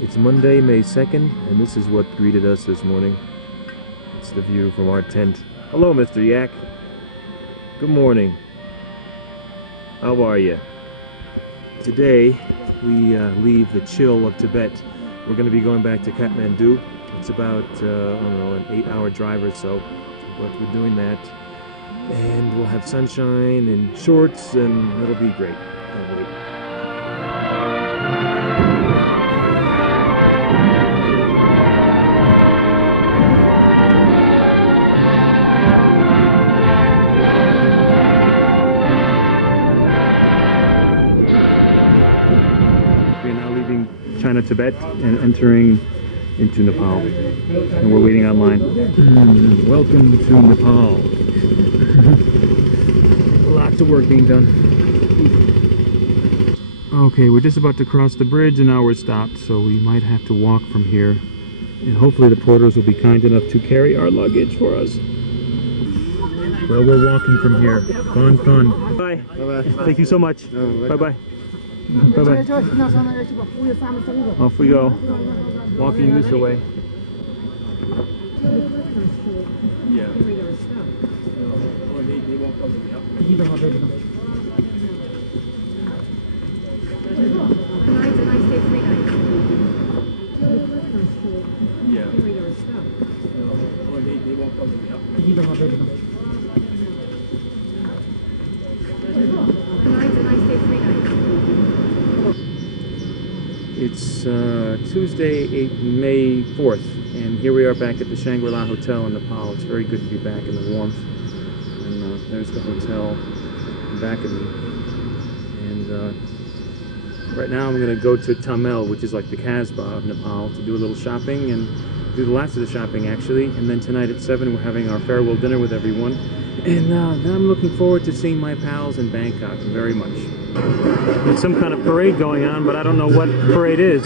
It's Monday, May 2nd, and this is what greeted us this morning. It's the view from our tent. Hello, Mr. Yak. Good morning. How are you? Today, we leave the chill of Tibet. We're going to be going back to Kathmandu. It's about, I don't know, an 8-hour drive or so, but we're doing that. And we'll have sunshine and shorts, and it'll be great. Can't wait. China, Tibet, and entering into Nepal. And we're waiting online. Welcome to Nepal. Lots of work being done. Okay, we're just about to cross the bridge and now we're stopped, so we might have to walk from here. And hopefully the porters will be kind enough to carry our luggage for us. Well, we're walking from here. Fun, fun. Bye. Bye-bye. Thank you so much. Bye-bye. Bye-bye. Off we go. Walking this way. Yeah. It's Tuesday, May 4th, and here we are back at the Shangri-La Hotel in Nepal. It's very good to be back in the warmth. And there's the hotel back of me. And right now I'm going to go to Tamil, which is like the Casbah of Nepal, to do a little shopping and do the last of the shopping actually. And then tonight at 7 we're having our farewell dinner with everyone. And then I'm looking forward to seeing my pals in Bangkok very much. There's some kind of parade going on, but I don't know what parade is.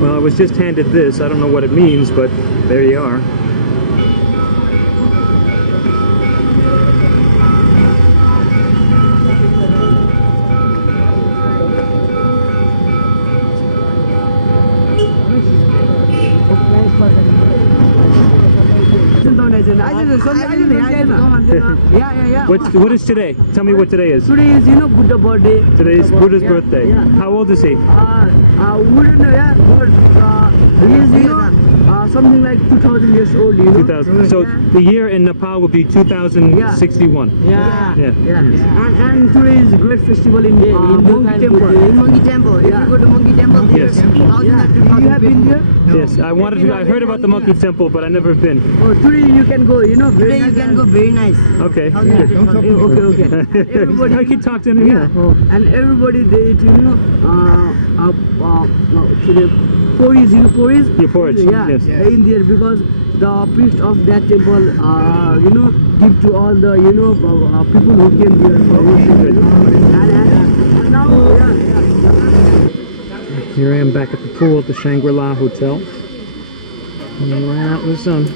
Well, I was just handed this. I don't know what it means, but there you are. What is today? Tell me what today is. Today is, Buddha birthday. Today is Buddha's birthday. Yeah. How old is he? We don't know, yeah, but he is, something like 2,000 years old, 2000. So the year in Nepal will be 2061. Yeah. Yeah. And today is a great festival in Monkey Temple. Monkey Temple. If you go to Monkey Temple, Yes. You have been there? Yes. I heard about the Monkey Temple, but I never have been. Oh, today you can go, Today you can go, very nice. Okay. Okay. Everybody, I can talk to him. Yeah. and everybody they eat, today porridge, porridge. Yeah, porridge, Yeah, yes. in there because the priest of that temple, give to all the, people who came there. Good. And now, Here I am back at the pool at the Shangri-La Hotel. And right out in the sun.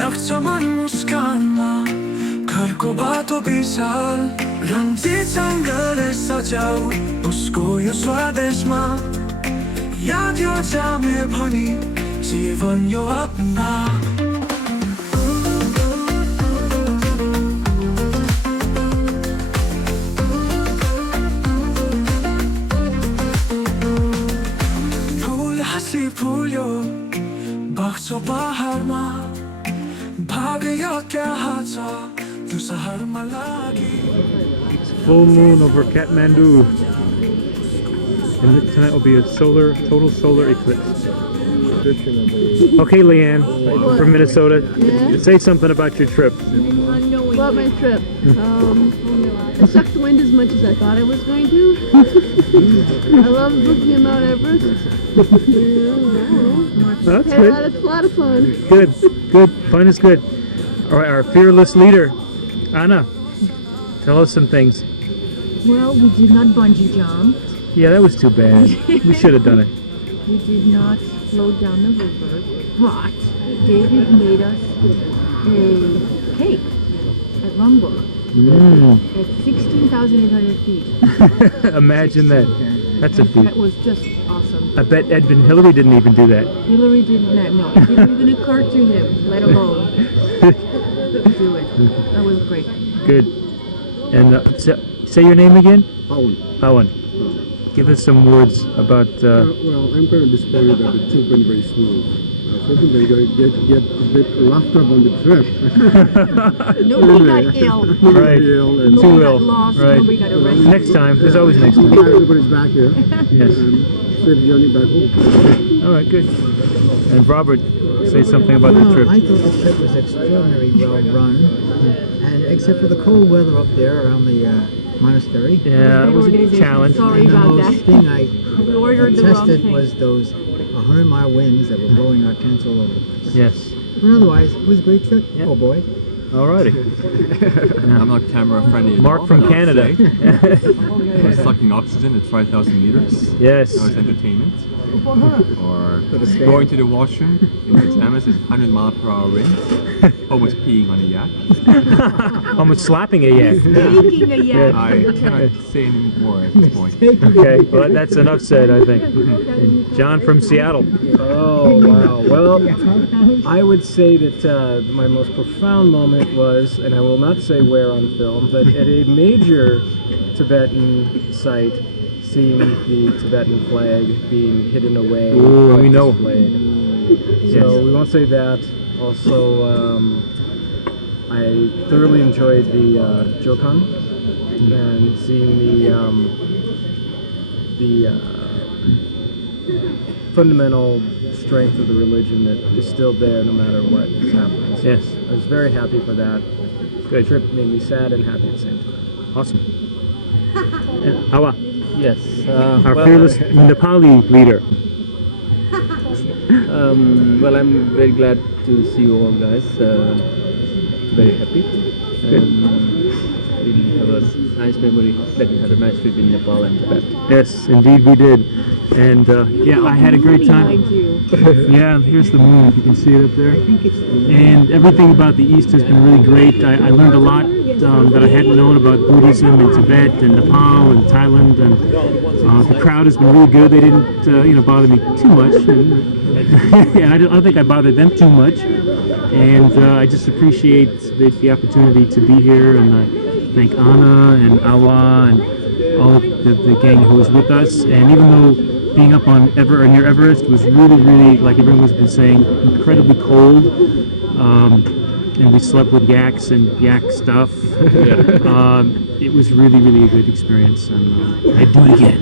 नक्चमन मुस्कानमा घरको बाटो विशाल रङ्गी जङ्गलले सजाऊ उसको यो स्वदेशमा याद यो जामे भनी जीवन यो अपना full हाँसी फुल्यो बग्छो पहाडमा भाग्य क्या छ त्यो सहरमा लागि It's full moon over Kathmandu. And tonight will be a total solar eclipse. Okay, Leanne from Minnesota, say something about your trip. About my trip. I sucked the wind as much as I thought I was going to. I love looking at Mount Everest. That's Had good. a lot of fun. Good, good. Fun is good. All right, our fearless leader, Anna, tell us some things. Well, we did not bungee jump. Yeah, that was too bad. We should have done it. We did not float down the river. But David made us a cake at Rumble at 16,800 feet. Imagine that. That's a feat. That was just awesome. I bet Hillary didn't even do that. Hillary did not, no. It didn't even occur to him, let alone do it. That was great. Good. And say your name again? Pawan. Pawan. Give us some words about... well, I'm kind of disappointed that the trip went very smooth. Hoping they're going to get a bit roughed up on the trip. Nobody got ill. Right. And Too Nobody ill. got lost. Right. Nobody got arrested. Next time. There's always next time. everybody's back here. Yes. And safe journey back home. All right, good. And Robert, say something about the trip. I thought the trip was extraordinarily well run, and except for the cold weather up there around the monastery. Yeah, it was a challenge. Sorry And the about most that. thing I We ordered the wrong detested thing. was those 100-mile winds that were blowing our tents all over the place. Yes. But otherwise, it was a great trip. Yeah. Oh boy. Alrighty. I'm not camera friendly at Mark all, from but I would Canada. say. Or sucking oxygen at 5,000 meters. Yes. That was entertainment. Or going to the washroom in pajamas at 100-mile-per-hour winds. Almost peeing on a yak. Almost slapping a yak. Taking a yak. I cannot say any more at this point. Okay, well that's enough said, I think. And John from Seattle. Oh, wow. Well, I would say that my most profound moment was, and I will not say where on film, but at a major Tibetan site, seeing the Tibetan flag being hidden away. Ooh, we know. Displayed. Yes. So we won't say that. Also, I thoroughly enjoyed the Jokan and seeing the fundamental strength of the religion that is still there no matter what is happening. So Yes. I was very happy for that. Good. The trip made me sad and happy at the same time. Awesome. And Awa, Yes. our fearless Nepali leader. Well, I'm very glad to see you all guys. Very happy. We have a nice memory that we had a nice trip in Nepal and Tibet. Yes, indeed we did. And yeah, I had a great time. Behind you. Yeah, here's the moon, if you can see it up there. And everything about the East has been really great. I learned a lot that I hadn't known about Buddhism in Tibet and Nepal and Thailand. And the crowd has been really good. They didn't bother me too much. And I don't think I bothered them too much. And I just appreciate the opportunity to be here. And I thank Anna and Awa and all of the gang who was with us. And even though being up on near Everest was really, like everyone's been saying, incredibly cold. And we slept with yaks and yak stuff. It was really a good experience, and I'd do it again.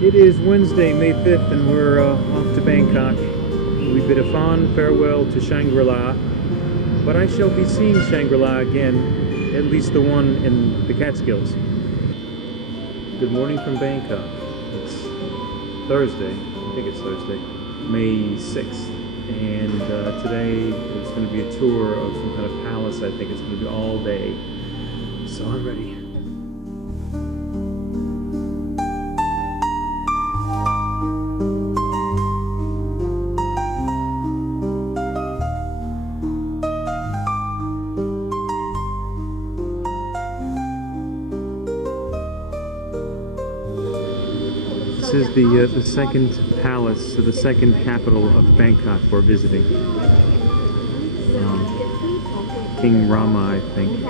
It is Wednesday, May 5th, and we're off to Bangkok. We bid a fond farewell to Shangri-La, but I shall be seeing Shangri-La again, at least the one in the Catskills. Good morning from Bangkok. It's Thursday, I think it's Thursday, May 6th. And today it's going to be a tour of some kind of palace. I think it's going to be all day. So I'm ready. is the second palace, so the second capital of Bangkok we're visiting. King Rama, I think.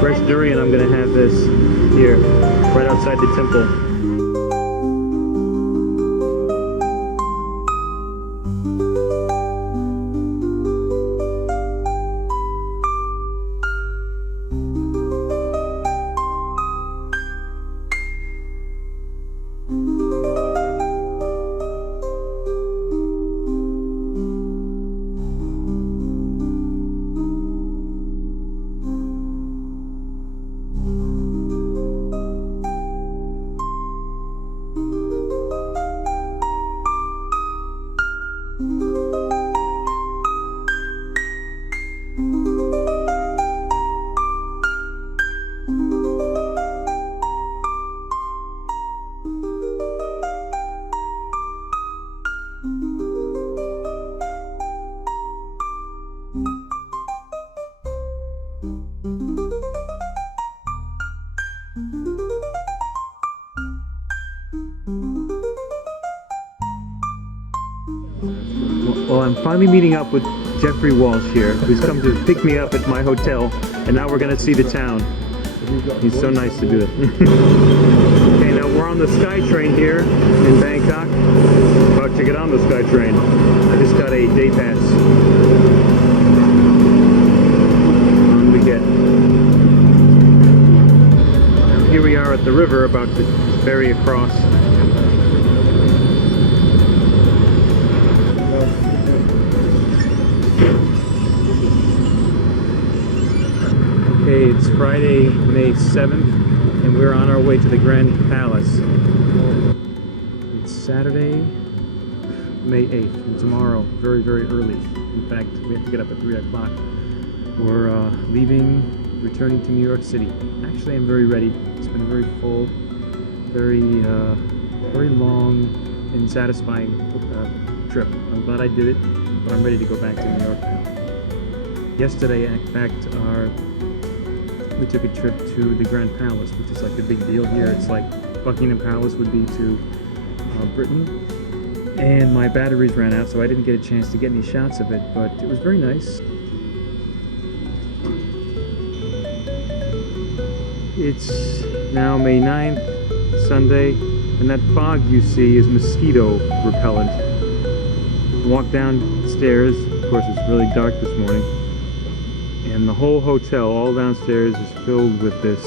Fresh durian, I'm gonna have this here, right outside the temple. Well, I'm finally meeting up with Jeffrey Walsh here, who's come to pick me up at my hotel, and now we're going to see the town. He's so nice to do it. Okay, now we're on the SkyTrain here in Bangkok. About to get on the SkyTrain. I just got a day pass. On we get. Here we are at the river, about to ferry across. Okay, it's Friday, May 7th, and we're on our way to the Grand Palace. It's Saturday, May 8th, and tomorrow, very, very early. In fact, we have to get up at 3 o'clock. We're leaving, returning to New York City. Actually, I'm very ready. It's been a very full, very long and satisfying trip. I'm glad I did it, but I'm ready to go back to New York now. Yesterday, in fact, we took a trip to the Grand Palace, which is like the big deal here. It's like Buckingham Palace would be to Britain. And my batteries ran out, so I didn't get a chance to get any shots of it, but it was very nice. It's now May 9th, Sunday, and that fog you see is mosquito repellent. Walk downstairs, of course it's really dark this morning, and the whole hotel, all downstairs, is filled with this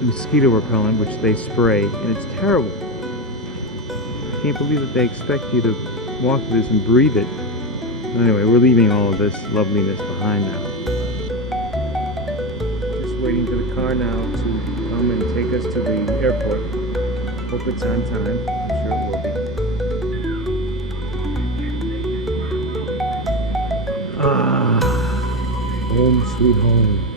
mosquito repellent which they spray, and it's terrible. I can't believe that they expect you to walk through this and breathe it. But anyway, we're leaving all of this loveliness behind now. Just waiting for the car now to come come and take us to the airport. Hope it's on time. I'm sure it will be. Ah, home sweet home.